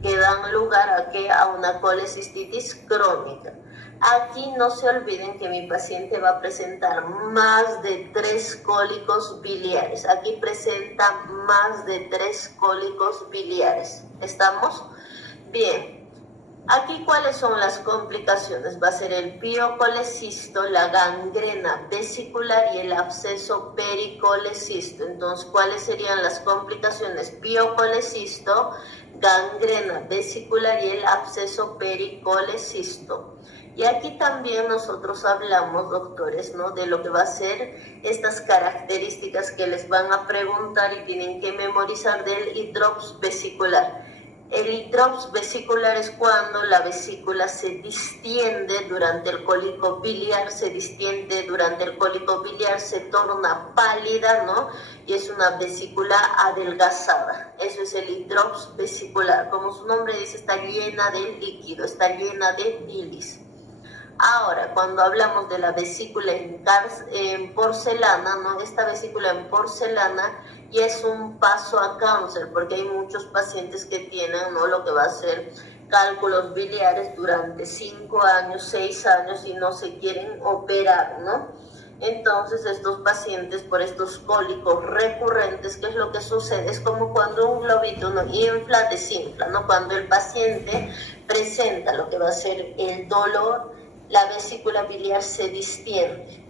que dan lugar a una colecistitis crónica. Aquí no se olviden que mi paciente va a presentar más de 3 cólicos biliares. Aquí presenta más de 3 cólicos biliares. ¿Estamos? Bien. Aquí, ¿cuáles son las complicaciones? Va a ser el piocolecisto, la gangrena vesicular y el absceso pericolecisto. Entonces, ¿cuáles serían las complicaciones? Piocolecisto, gangrena vesicular y el absceso pericolecisto. Y aquí también nosotros hablamos, doctores, ¿no?, de lo que va a ser estas características que les van a preguntar y tienen que memorizar del hidrops vesicular. El hidrops vesicular es cuando la vesícula se distiende durante el cólico biliar, se torna pálida, ¿no?, y es una vesícula adelgazada. Eso es el hidrops vesicular. Como su nombre dice, está llena de líquido, está llena de bilis. Ahora, cuando hablamos de la vesícula en porcelana, ¿no?, esta vesícula en porcelana ya es un paso a cáncer, porque hay muchos pacientes que tienen, ¿no?, lo que va a ser cálculos biliares durante 5 años, 6 años y no se quieren operar, ¿no? Entonces, estos pacientes, por estos cólicos recurrentes, ¿qué es lo que sucede? Es como cuando un globito, ¿no?, infla, desinfla, ¿no? Cuando el paciente presenta lo que va a ser el dolor la vesícula biliar se distiende.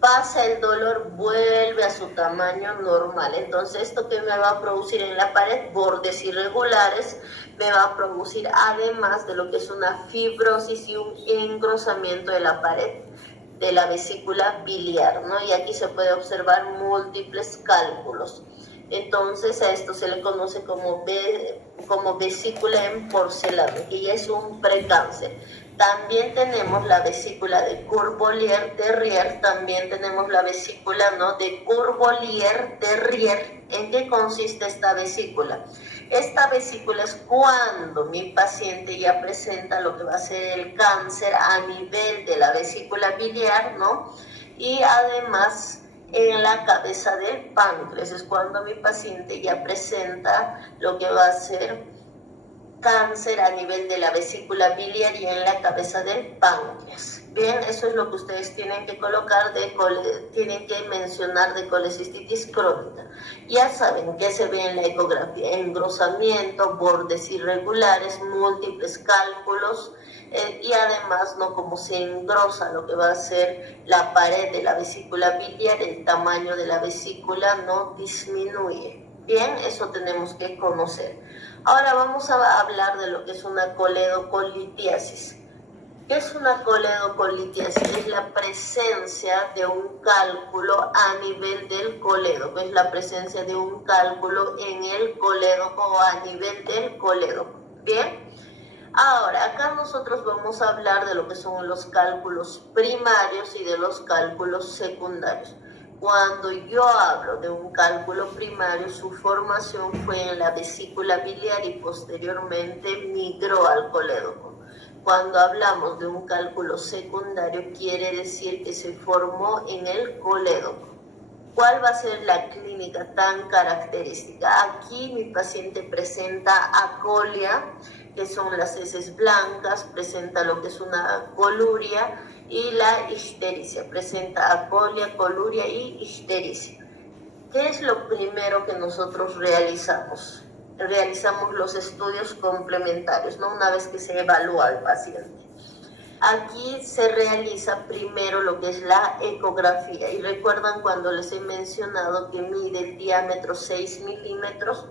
Pasa el dolor, vuelve a su tamaño normal. Entonces, ¿esto que me va a producir en la pared? Bordes irregulares, me va a producir además de lo que es una fibrosis y un engrosamiento de la pared de la vesícula biliar, ¿no? Y aquí se puede observar múltiples cálculos. Entonces, a esto se le conoce como vesícula en porcelana, que ya es un precáncer. También tenemos la vesícula de Courvoisier-Terrier, también tenemos la vesícula, ¿no?, de Courvoisier-Terrier. ¿En qué consiste esta vesícula? Esta vesícula es cuando mi paciente ya presenta lo que va a ser el cáncer a nivel de la vesícula biliar, ¿no? Y además en la cabeza del páncreas, es cuando mi paciente ya presenta lo que va a ser cáncer a nivel de la vesícula biliar y en la cabeza del páncreas. Bien, eso es lo que ustedes tienen que colocar, tienen que mencionar de colecistitis crónica. Ya saben que se ve en la ecografía: engrosamiento, bordes irregulares, múltiples cálculos, y además, ¿no?, como se engrosa lo que va a ser la pared de la vesícula biliar, el tamaño de la vesícula no disminuye. Bien, eso tenemos que conocer. Ahora vamos a hablar de lo que es una coledocolitiasis. ¿Qué es una coledocolitiasis? Es la presencia de un cálculo a nivel del colédoco, es la presencia de un cálculo en el colédoco o a nivel del colédoco. Bien. Ahora, acá nosotros vamos a hablar de lo que son los cálculos primarios y de los cálculos secundarios. Cuando yo hablo de un cálculo primario, su formación fue en la vesícula biliar y posteriormente migró al colédoco. Cuando hablamos de un cálculo secundario, quiere decir que se formó en el colédoco. ¿Cuál va a ser la clínica tan característica? Aquí mi paciente presenta acolia, que son las heces blancas, presenta lo que es una coluria, y la ictericia, presenta acolia, coluria y ictericia. ¿Qué es lo primero que nosotros realizamos? Realizamos los estudios complementarios, ¿no?, una vez que se evalúa al paciente. Aquí se realiza primero lo que es la ecografía, y recuerdan cuando les he mencionado que mide el diámetro 6 milímetros.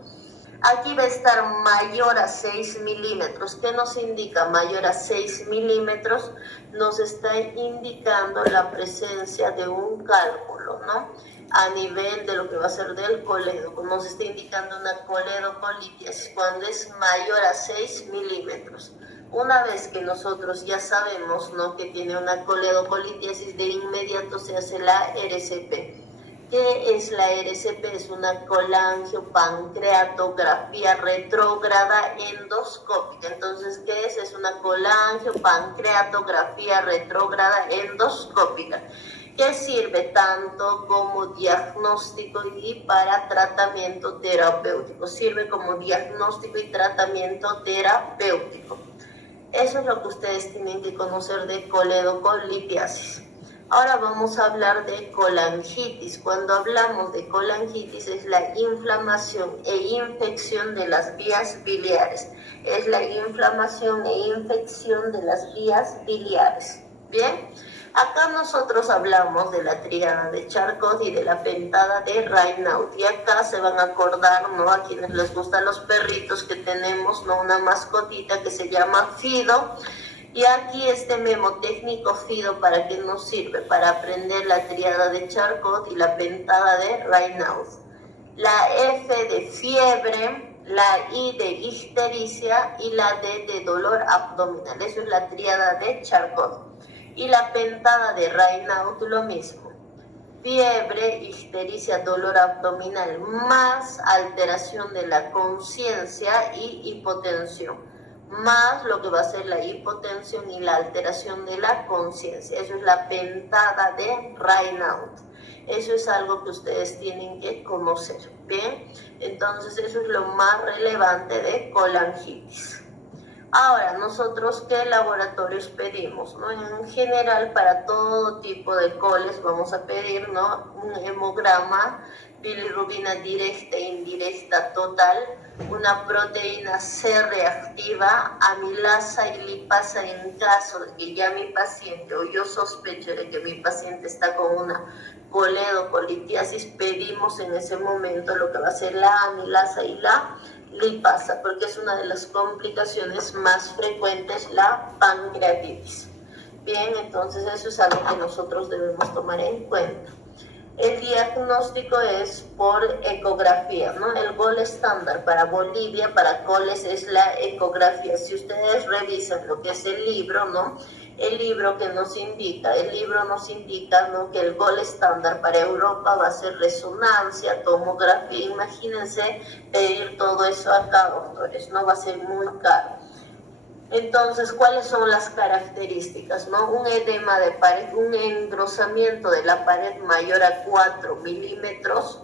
Aquí va a estar mayor a 6 milímetros. ¿Qué nos indica mayor a 6 milímetros? Nos está indicando la presencia de un cálculo, ¿no?, a nivel de lo que va a ser del colédoco. Nos está indicando una coledocolitiasis cuando es mayor a 6 milímetros. Una vez que nosotros ya sabemos, ¿no?, que tiene una coledocolitiasis, de inmediato se hace la RCP. ¿Qué es la RCP? Es una colangiopancreatografía retrógrada endoscópica. Entonces, ¿qué es? Es una colangiopancreatografía retrógrada endoscópica, que sirve tanto como diagnóstico y para tratamiento terapéutico. Sirve como diagnóstico y tratamiento terapéutico. Eso es lo que ustedes tienen que conocer de coledocolitiasis. Ahora vamos a hablar de colangitis. Cuando hablamos de colangitis es la inflamación e infección de las vías biliares. Es la inflamación e infección de las vías biliares. Bien, acá nosotros hablamos de la tríada de Charcot y de la pentada de Raynaud. Y acá se van a acordar, ¿no?, a quienes les gustan los perritos, que tenemos, ¿no?, una mascotita que se llama Fido. Y aquí este memotécnico Fido, ¿para qué nos sirve? Para aprender la tríada de Charcot y la pentada de Raynaud. La F de fiebre, la I de ictericia y la D de dolor abdominal. Eso es la tríada de Charcot. Y la pentada de Raynaud lo mismo. Fiebre, ictericia, dolor abdominal, más alteración de la conciencia y hipotensión, más lo que va a ser la hipotensión y la alteración de la conciencia. Eso es la pentada de Raynaud. Eso es algo que ustedes tienen que conocer. Bien, entonces eso es lo más relevante de colangitis. Ahora, nosotros, ¿qué laboratorios pedimos?, ¿no? En general, para todo tipo de coles vamos a pedir, ¿no?, un hemograma bilirrubina directa e indirecta total, una proteína C reactiva, amilasa y lipasa en caso de que ya mi paciente o yo sospecho de que mi paciente está con una coledocolitiasis, pedimos en ese momento lo que va a ser la amilasa y la lipasa, porque es una de las complicaciones más frecuentes, la pancreatitis. Bien, entonces eso es algo que nosotros debemos tomar en cuenta. El diagnóstico es por ecografía, ¿no? El gold estándar para Bolivia, para coles, es la ecografía. Si ustedes revisan lo que es el libro, ¿no? El libro nos indica, ¿no? Que el gold estándar para Europa va a ser resonancia, tomografía. Imagínense pedir todo eso acá, doctores, ¿no? Va a ser muy caro. Entonces, ¿cuáles son las características, no? Un edema de pared, un engrosamiento de la pared mayor a 4 milímetros,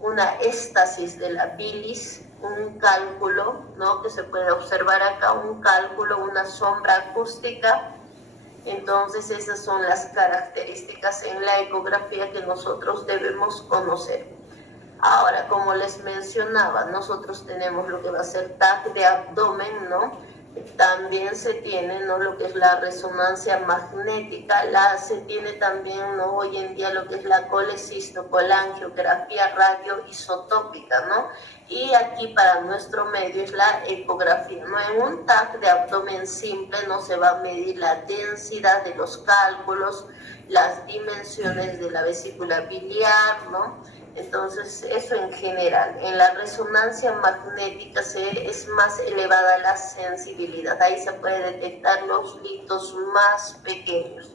una éstasis de la bilis, un cálculo, ¿no? Que se puede observar acá, un cálculo, una sombra acústica. Entonces, esas son las características en la ecografía que nosotros debemos conocer. Ahora, como les mencionaba, nosotros tenemos lo que va a ser TAC de abdomen, ¿no? También se tiene, ¿no? Lo que es la resonancia magnética, se tiene también, ¿no? Hoy en día lo que es la colecistocolangiografía radioisotópica, ¿no? Y aquí para nuestro medio es la ecografía, ¿no? En un TAC de abdomen simple no se va a medir la densidad de los cálculos, las dimensiones de la vesícula biliar, ¿no? Entonces, eso en general. En la resonancia magnética es más elevada la sensibilidad. Ahí se puede detectar los litos más pequeños.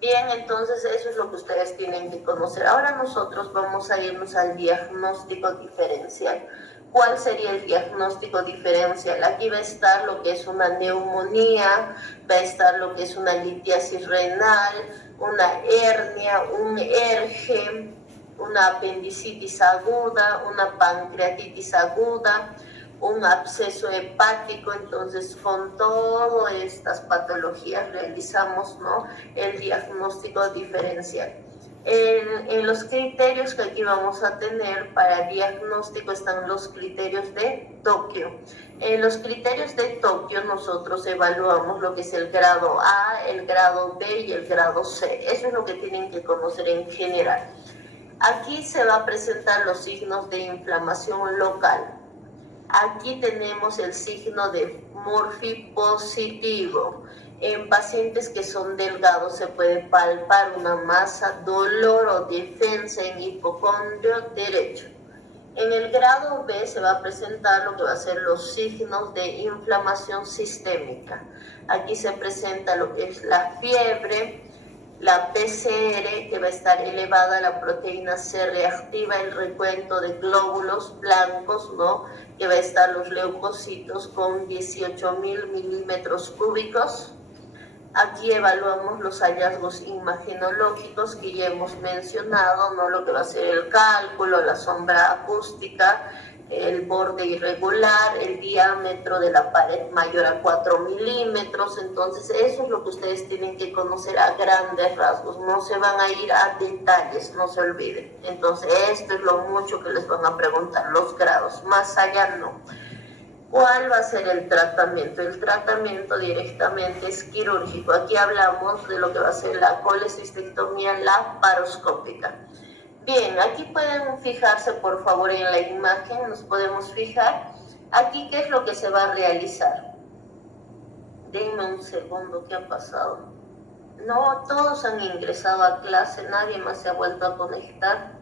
Bien, entonces eso es lo que ustedes tienen que conocer. Ahora nosotros vamos a irnos al diagnóstico diferencial. ¿Cuál sería el diagnóstico diferencial? Aquí va a estar lo que es una neumonía, va a estar lo que es una litiasis renal, una hernia, un ERGE, una apendicitis aguda, una pancreatitis aguda, un absceso hepático. Entonces, con todas estas patologías realizamos, ¿no? El diagnóstico diferencial. En los criterios que aquí vamos a tener para diagnóstico están los criterios de Tokio. En los criterios de Tokio nosotros evaluamos lo que es el grado A, el grado B y el grado C. Eso es lo que tienen que conocer en general. Aquí se va a presentar los signos de inflamación local. Aquí tenemos el signo de Murphy positivo. En pacientes que son delgados se puede palpar una masa, dolor o defensa en hipocondrio derecho. En el grado B se va a presentar lo que va a ser los signos de inflamación sistémica. Aquí se presenta lo que es la fiebre, la PCR, que va a estar elevada, la proteína C reactiva, el recuento de glóbulos blancos, ¿no? Que va a estar los leucocitos con 18.000 milímetros cúbicos. Aquí evaluamos los hallazgos imagenológicos que ya hemos mencionado, ¿no? Lo que va a ser el cálculo, la sombra acústica, el borde irregular, el diámetro de la pared mayor a 4 milímetros. Entonces, eso es lo que ustedes tienen que conocer a grandes rasgos. No se van a ir a detalles, no se olviden. Entonces, esto es lo mucho que les van a preguntar, los grados. Más allá, no. ¿Cuál va a ser el tratamiento? El tratamiento directamente es quirúrgico. Aquí hablamos de lo que va a ser la colecistectomía laparoscópica. Bien, aquí pueden fijarse por favor en la imagen, nos podemos fijar. Aquí, ¿qué es lo que se va a realizar? Denme un segundo, ¿qué ha pasado? No, todos han ingresado a clase, nadie más se ha vuelto a conectar.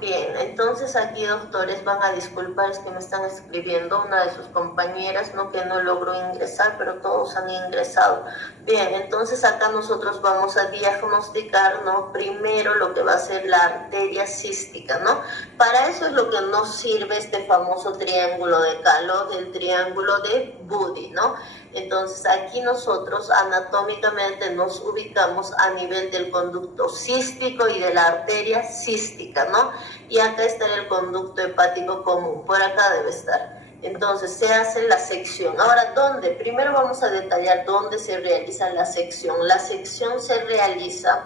Bien, entonces aquí, doctores, van a disculpar, es que me están escribiendo una de sus compañeras, ¿no? Que no logró ingresar, pero todos han ingresado. Bien, entonces acá nosotros vamos a diagnosticar, ¿no? Primero lo que va a ser la arteria cística, ¿no? Para eso es lo que nos sirve este famoso triángulo de Calot, el triángulo de Buddy, ¿no? Entonces aquí nosotros anatómicamente nos ubicamos a nivel del conducto cístico y de la arteria cística, ¿no? Y acá está el conducto hepático común, por acá debe estar. Entonces se hace la sección. Ahora, ¿dónde? Primero vamos a detallar dónde se realiza la sección. La sección se realiza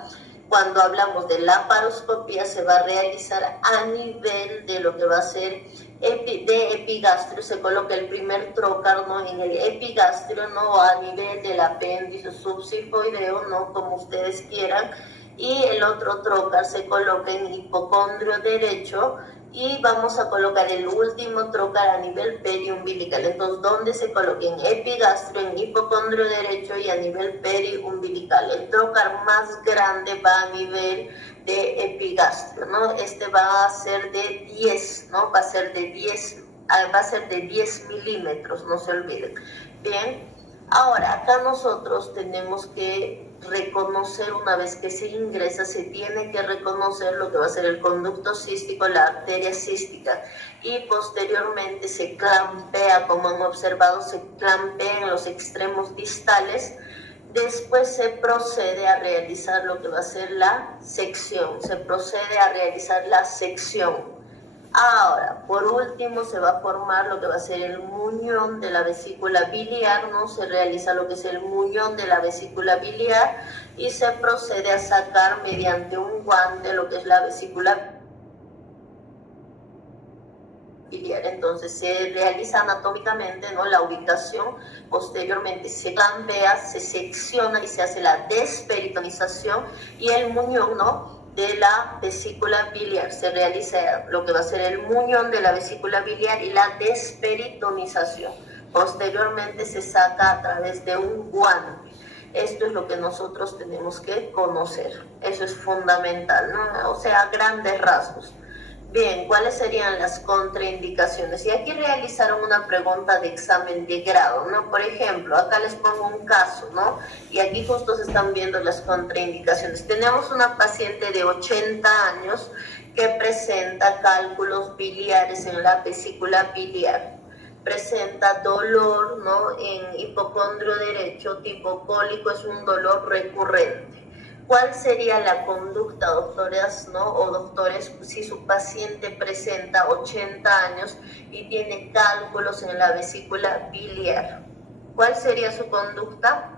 cuando hablamos de laparoscopía, se va a realizar a nivel de lo que va a ser de epigastrio. Se coloca el primer trocar, ¿no?, en el epigastrio, ¿no?, a nivel del apéndice subsifoideo, ¿no?, como ustedes quieran, y el otro trocar se coloca en hipocondrio derecho, y vamos a colocar el último trocar a nivel periumbilical. Entonces, ¿dónde se coloca? En epigastrio, en hipocondrio derecho y a nivel periumbilical. El trocar más grande va a nivel de epigastrio, ¿no? Este va a ser de 10, ¿no? Va a ser de 10 milímetros, no se olviden. Bien, ahora acá nosotros tenemos que reconocer, una vez que se ingresa, se tiene que reconocer lo que va a ser el conducto cístico, la arteria cística, y posteriormente se clampea, como han observado, se clampea en los extremos distales. Después se procede a realizar lo que va a ser la sección, Ahora, por último, se va a formar lo que va a ser el muñón de la vesícula biliar, ¿no? Se realiza lo que es el muñón de la vesícula biliar y se procede a sacar mediante un guante lo que es la vesícula biliar. Entonces se realiza anatómicamente, ¿no?, la ubicación, posteriormente se clampea, se secciona y se hace la desperitonización, y el muñón, ¿no?, de la vesícula biliar. Se realiza lo que va a ser el muñón de la vesícula biliar y la desperitonización. Posteriormente se saca a través de un guante. Esto es lo que nosotros tenemos que conocer. Eso es fundamental, ¿no? O sea, a grandes rasgos. Bien, ¿cuáles serían las contraindicaciones? Y aquí realizaron una pregunta de examen de grado, ¿no? Por ejemplo, acá les pongo un caso, ¿no? Y aquí justo se están viendo las contraindicaciones. Tenemos una paciente de 80 años que presenta cálculos biliares en la vesícula biliar. Presenta dolor, ¿no?, en hipocondrio derecho, tipo cólico, es un dolor recurrente. ¿Cuál sería la conducta, doctoras, ¿no?, o doctores, si su paciente presenta 80 años y tiene cálculos en la vesícula biliar? ¿Cuál sería su conducta?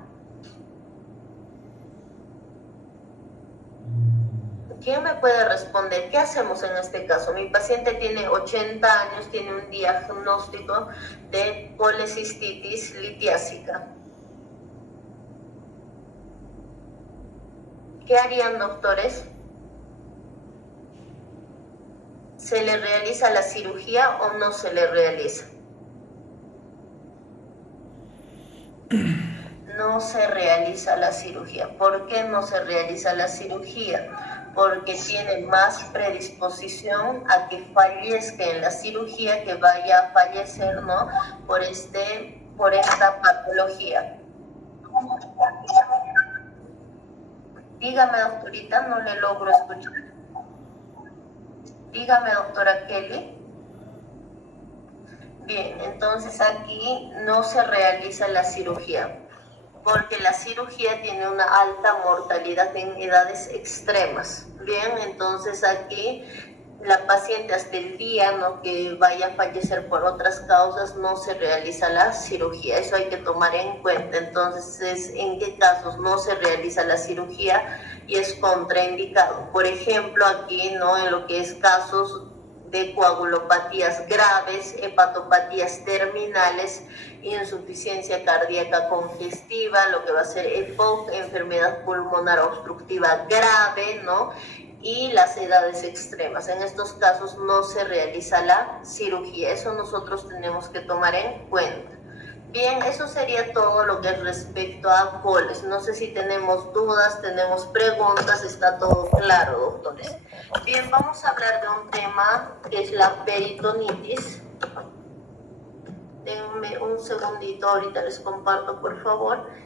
¿Quién me puede responder? ¿Qué hacemos en este caso? Mi paciente tiene 80 años, tiene un diagnóstico de policistitis litiásica. ¿Qué harían, doctores? ¿Se le realiza la cirugía o no se le realiza? No se realiza la cirugía. ¿Por qué no se realiza la cirugía? Porque tiene más predisposición a que fallezca en la cirugía, que vaya a fallecer, ¿no?, por esta patología. Dígame, doctorita, no le logro escuchar. Dígame, doctora Kelly. Bien, entonces aquí no se realiza la cirugía, porque la cirugía tiene una alta mortalidad en edades extremas. Bien, entonces aquí la paciente, hasta el día, ¿no?, que vaya a fallecer por otras causas, no se realiza la cirugía. Eso hay que tomar en cuenta. Entonces, ¿en qué casos no se realiza la cirugía y es contraindicado? Por ejemplo, aquí, ¿no?, en lo que es casos de coagulopatías graves, hepatopatías terminales, insuficiencia cardíaca congestiva, lo que va a ser EPOC, enfermedad pulmonar obstructiva grave, ¿no?, y las edades extremas. En estos casos no se realiza la cirugía. Eso nosotros tenemos que tomar en cuenta. Bien, eso sería todo lo que es respecto a coles. No sé si tenemos dudas, tenemos preguntas, está todo claro, doctores. Bien, vamos a hablar de un tema que es la peritonitis. Denme un segundito, ahorita les comparto, por favor.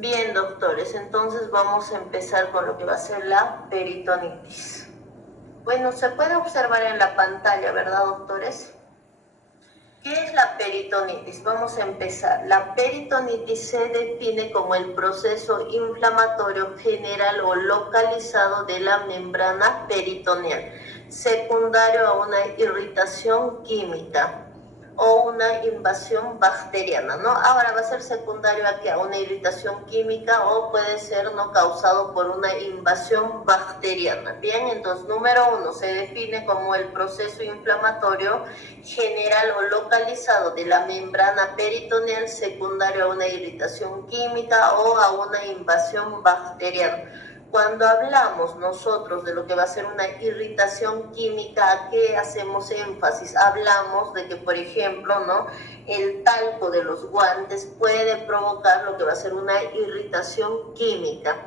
Bien, doctores, entonces vamos a empezar con lo que va a ser la peritonitis. Bueno, se puede observar en la pantalla, ¿verdad, doctores? ¿Qué es la peritonitis? Vamos a empezar. La peritonitis se define como el proceso inflamatorio general o localizado de la membrana peritoneal, secundario a una irritación química o una invasión bacteriana, ¿no? Ahora va a ser secundario a una irritación química o puede ser no causado por una invasión bacteriana. Bien, entonces número 1 se define como el proceso inflamatorio general o localizado de la membrana peritoneal secundario a una irritación química o a una invasión bacteriana. Cuando hablamos nosotros de lo que va a ser una irritación química, ¿a qué hacemos énfasis? Hablamos de que, por ejemplo, ¿no?, el talco de los guantes puede provocar lo que va a ser una irritación química.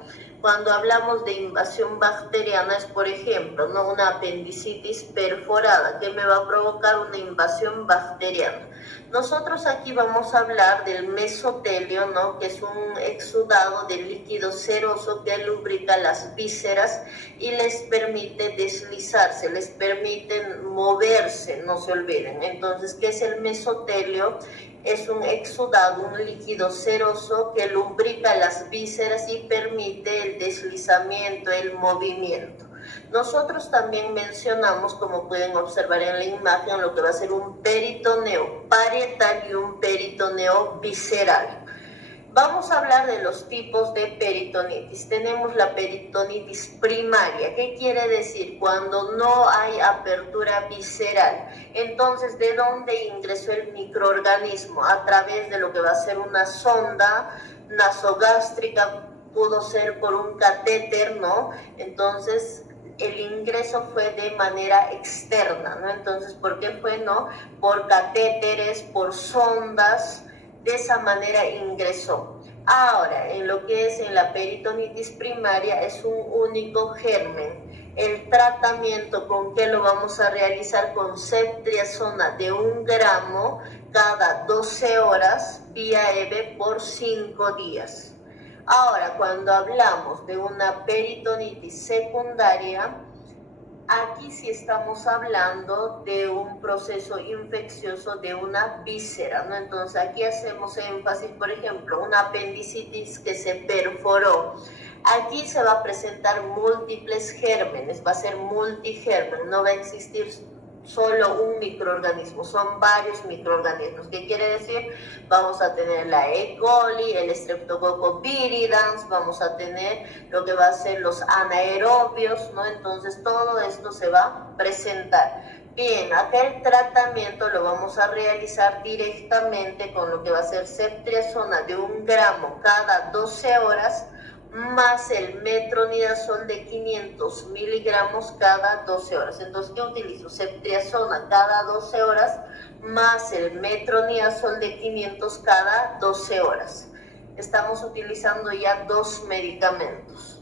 Cuando hablamos de invasión bacteriana es, por ejemplo, ¿no?, una apendicitis perforada que me va a provocar una invasión bacteriana. Nosotros aquí vamos a hablar del mesotelio, ¿no?, que es un exudado de líquido seroso que lubrica las vísceras y les permite deslizarse, les permite moverse, no se olviden. Entonces, ¿qué es el mesotelio? Es un exudado, un líquido seroso que lubrica las vísceras y permite el deslizamiento, el movimiento. Nosotros también mencionamos, como pueden observar en la imagen, lo que va a ser un peritoneo parietal y un peritoneo visceral. Vamos a hablar de los tipos de peritonitis. Tenemos la peritonitis primaria. ¿Qué quiere decir? Cuando no hay apertura visceral. Entonces, ¿de dónde ingresó el microorganismo? A través de lo que va a ser una sonda nasogástrica, pudo ser por un catéter, ¿no? Entonces, el ingreso fue de manera externa, ¿no? Entonces, ¿por qué fue, no? Por catéteres, por sondas. De esa manera ingresó. Ahora, en lo que es en la peritonitis primaria es un único germen. El tratamiento, ¿con qué lo vamos a realizar? Con ceftriaxona de 1 gramo cada 12 horas vía EB por 5 días. Ahora, cuando hablamos de una peritonitis secundaria, aquí sí estamos hablando de un proceso infeccioso de una víscera, ¿no? Entonces aquí hacemos énfasis, por ejemplo, una apendicitis que se perforó. Aquí se va a presentar múltiples gérmenes, va a ser multigermen, no va a existir solo un microorganismo, son varios microorganismos. ¿Qué quiere decir? Vamos a tener la E. coli, el Streptococcus viridans, vamos a tener lo que va a ser los anaerobios, ¿no? Entonces todo esto se va a presentar. Bien, acá el tratamiento lo vamos a realizar directamente con lo que va a ser ceftriaxona de 1 gramo cada 12 horas, más el metronidazol de 500 miligramos cada 12 horas. Entonces, ¿qué utilizo? Ceftriaxona cada 12 horas más el metronidazol de 500 cada 12 horas. Estamos utilizando ya 2 medicamentos.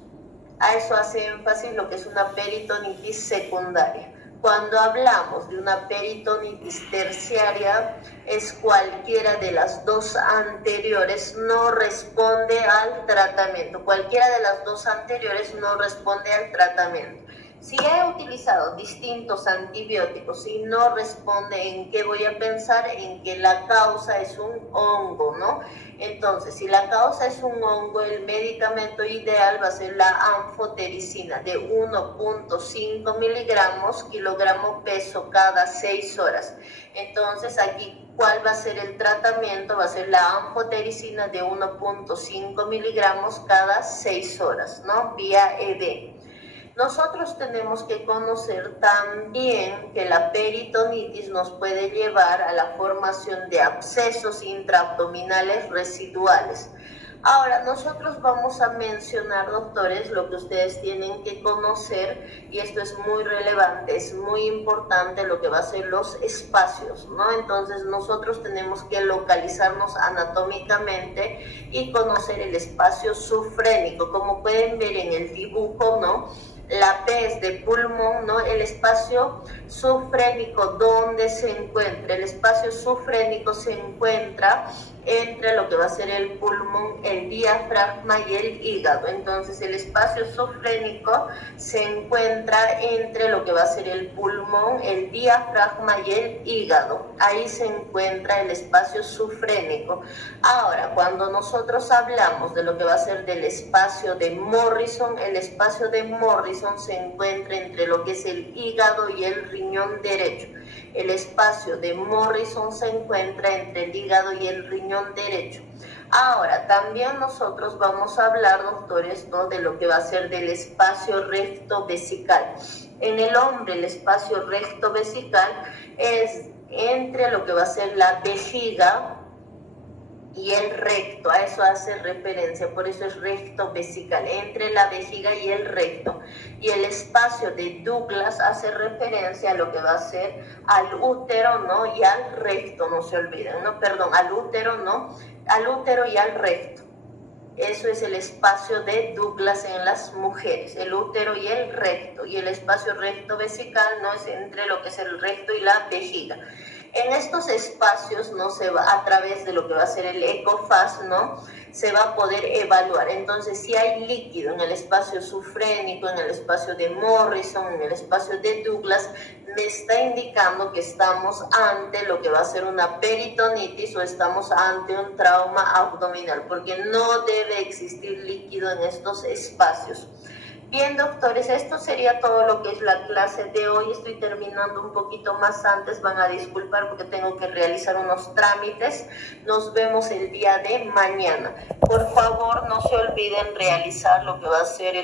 A eso hace énfasis lo que es una peritonitis secundaria. Cuando hablamos de una peritonitis terciaria, es cualquiera de las 2 anteriores no responde al tratamiento. Cualquiera de las 2 anteriores no responde al tratamiento. Si he utilizado distintos antibióticos y no responde, ¿en qué voy a pensar? En que la causa es un hongo, ¿no? Entonces, si la causa es un hongo, el medicamento ideal va a ser la anfotericina de 1.5 miligramos kilogramo peso cada 6 horas. Entonces, aquí, ¿cuál va a ser el tratamiento? Va a ser la anfotericina de 1.5 miligramos cada 6 horas, ¿no? Vía EB. Nosotros tenemos que conocer también que la peritonitis nos puede llevar a la formación de abscesos intraabdominales residuales. Ahora, nosotros vamos a mencionar, doctores, lo que ustedes tienen que conocer, y esto es muy relevante, es muy importante lo que va a ser los espacios, ¿no? Entonces, nosotros tenemos que localizarnos anatómicamente y conocer el espacio sufrénico. Como pueden ver en el dibujo, ¿no? La P es de pulmón, ¿no? El espacio sufrénico, ¿dónde se encuentra? El espacio sufrénico se encuentra entre lo que va a ser el pulmón, el diafragma y el hígado. Entonces el espacio sufrénico se encuentra entre lo que va a ser el pulmón, el diafragma y el hígado. Ahí se encuentra el espacio sufrénico. Ahora, cuando nosotros hablamos de lo que va a ser del espacio de Morrison, el espacio de Morrison se encuentra entre lo que es el hígado y el riñón derecho. El espacio de Morrison se encuentra entre el hígado y el riñón derecho. Ahora, también nosotros vamos a hablar, doctores, ¿no?, de lo que va a ser del espacio recto-vesical. En el hombre, el espacio recto-vesical es entre lo que va a ser la vejiga y el recto, a eso hace referencia, por eso es recto vesical, entre la vejiga y el recto. Y el espacio de Douglas hace referencia a lo que va a ser al útero, ¿no?, y al recto, no se olviden, ¿no? Perdón, al útero, ¿no?, al útero y al recto. Eso es el espacio de Douglas en las mujeres, el útero y el recto. Y el espacio recto vesical, ¿no?, es entre lo que es el recto y la vejiga. En estos espacios, ¿no?, se va a través de lo que va a ser el ecofaz, ¿no?, se va a poder evaluar. Entonces, si hay líquido en el espacio sufrénico, en el espacio de Morrison, en el espacio de Douglas, me está indicando que estamos ante lo que va a ser una peritonitis o estamos ante un trauma abdominal, porque no debe existir líquido en estos espacios. Bien, doctores, esto sería todo lo que es la clase de hoy. Estoy terminando un poquito más antes, van a disculpar porque tengo que realizar unos trámites. Nos vemos el día de mañana. Por favor, no se olviden realizar lo que va a ser el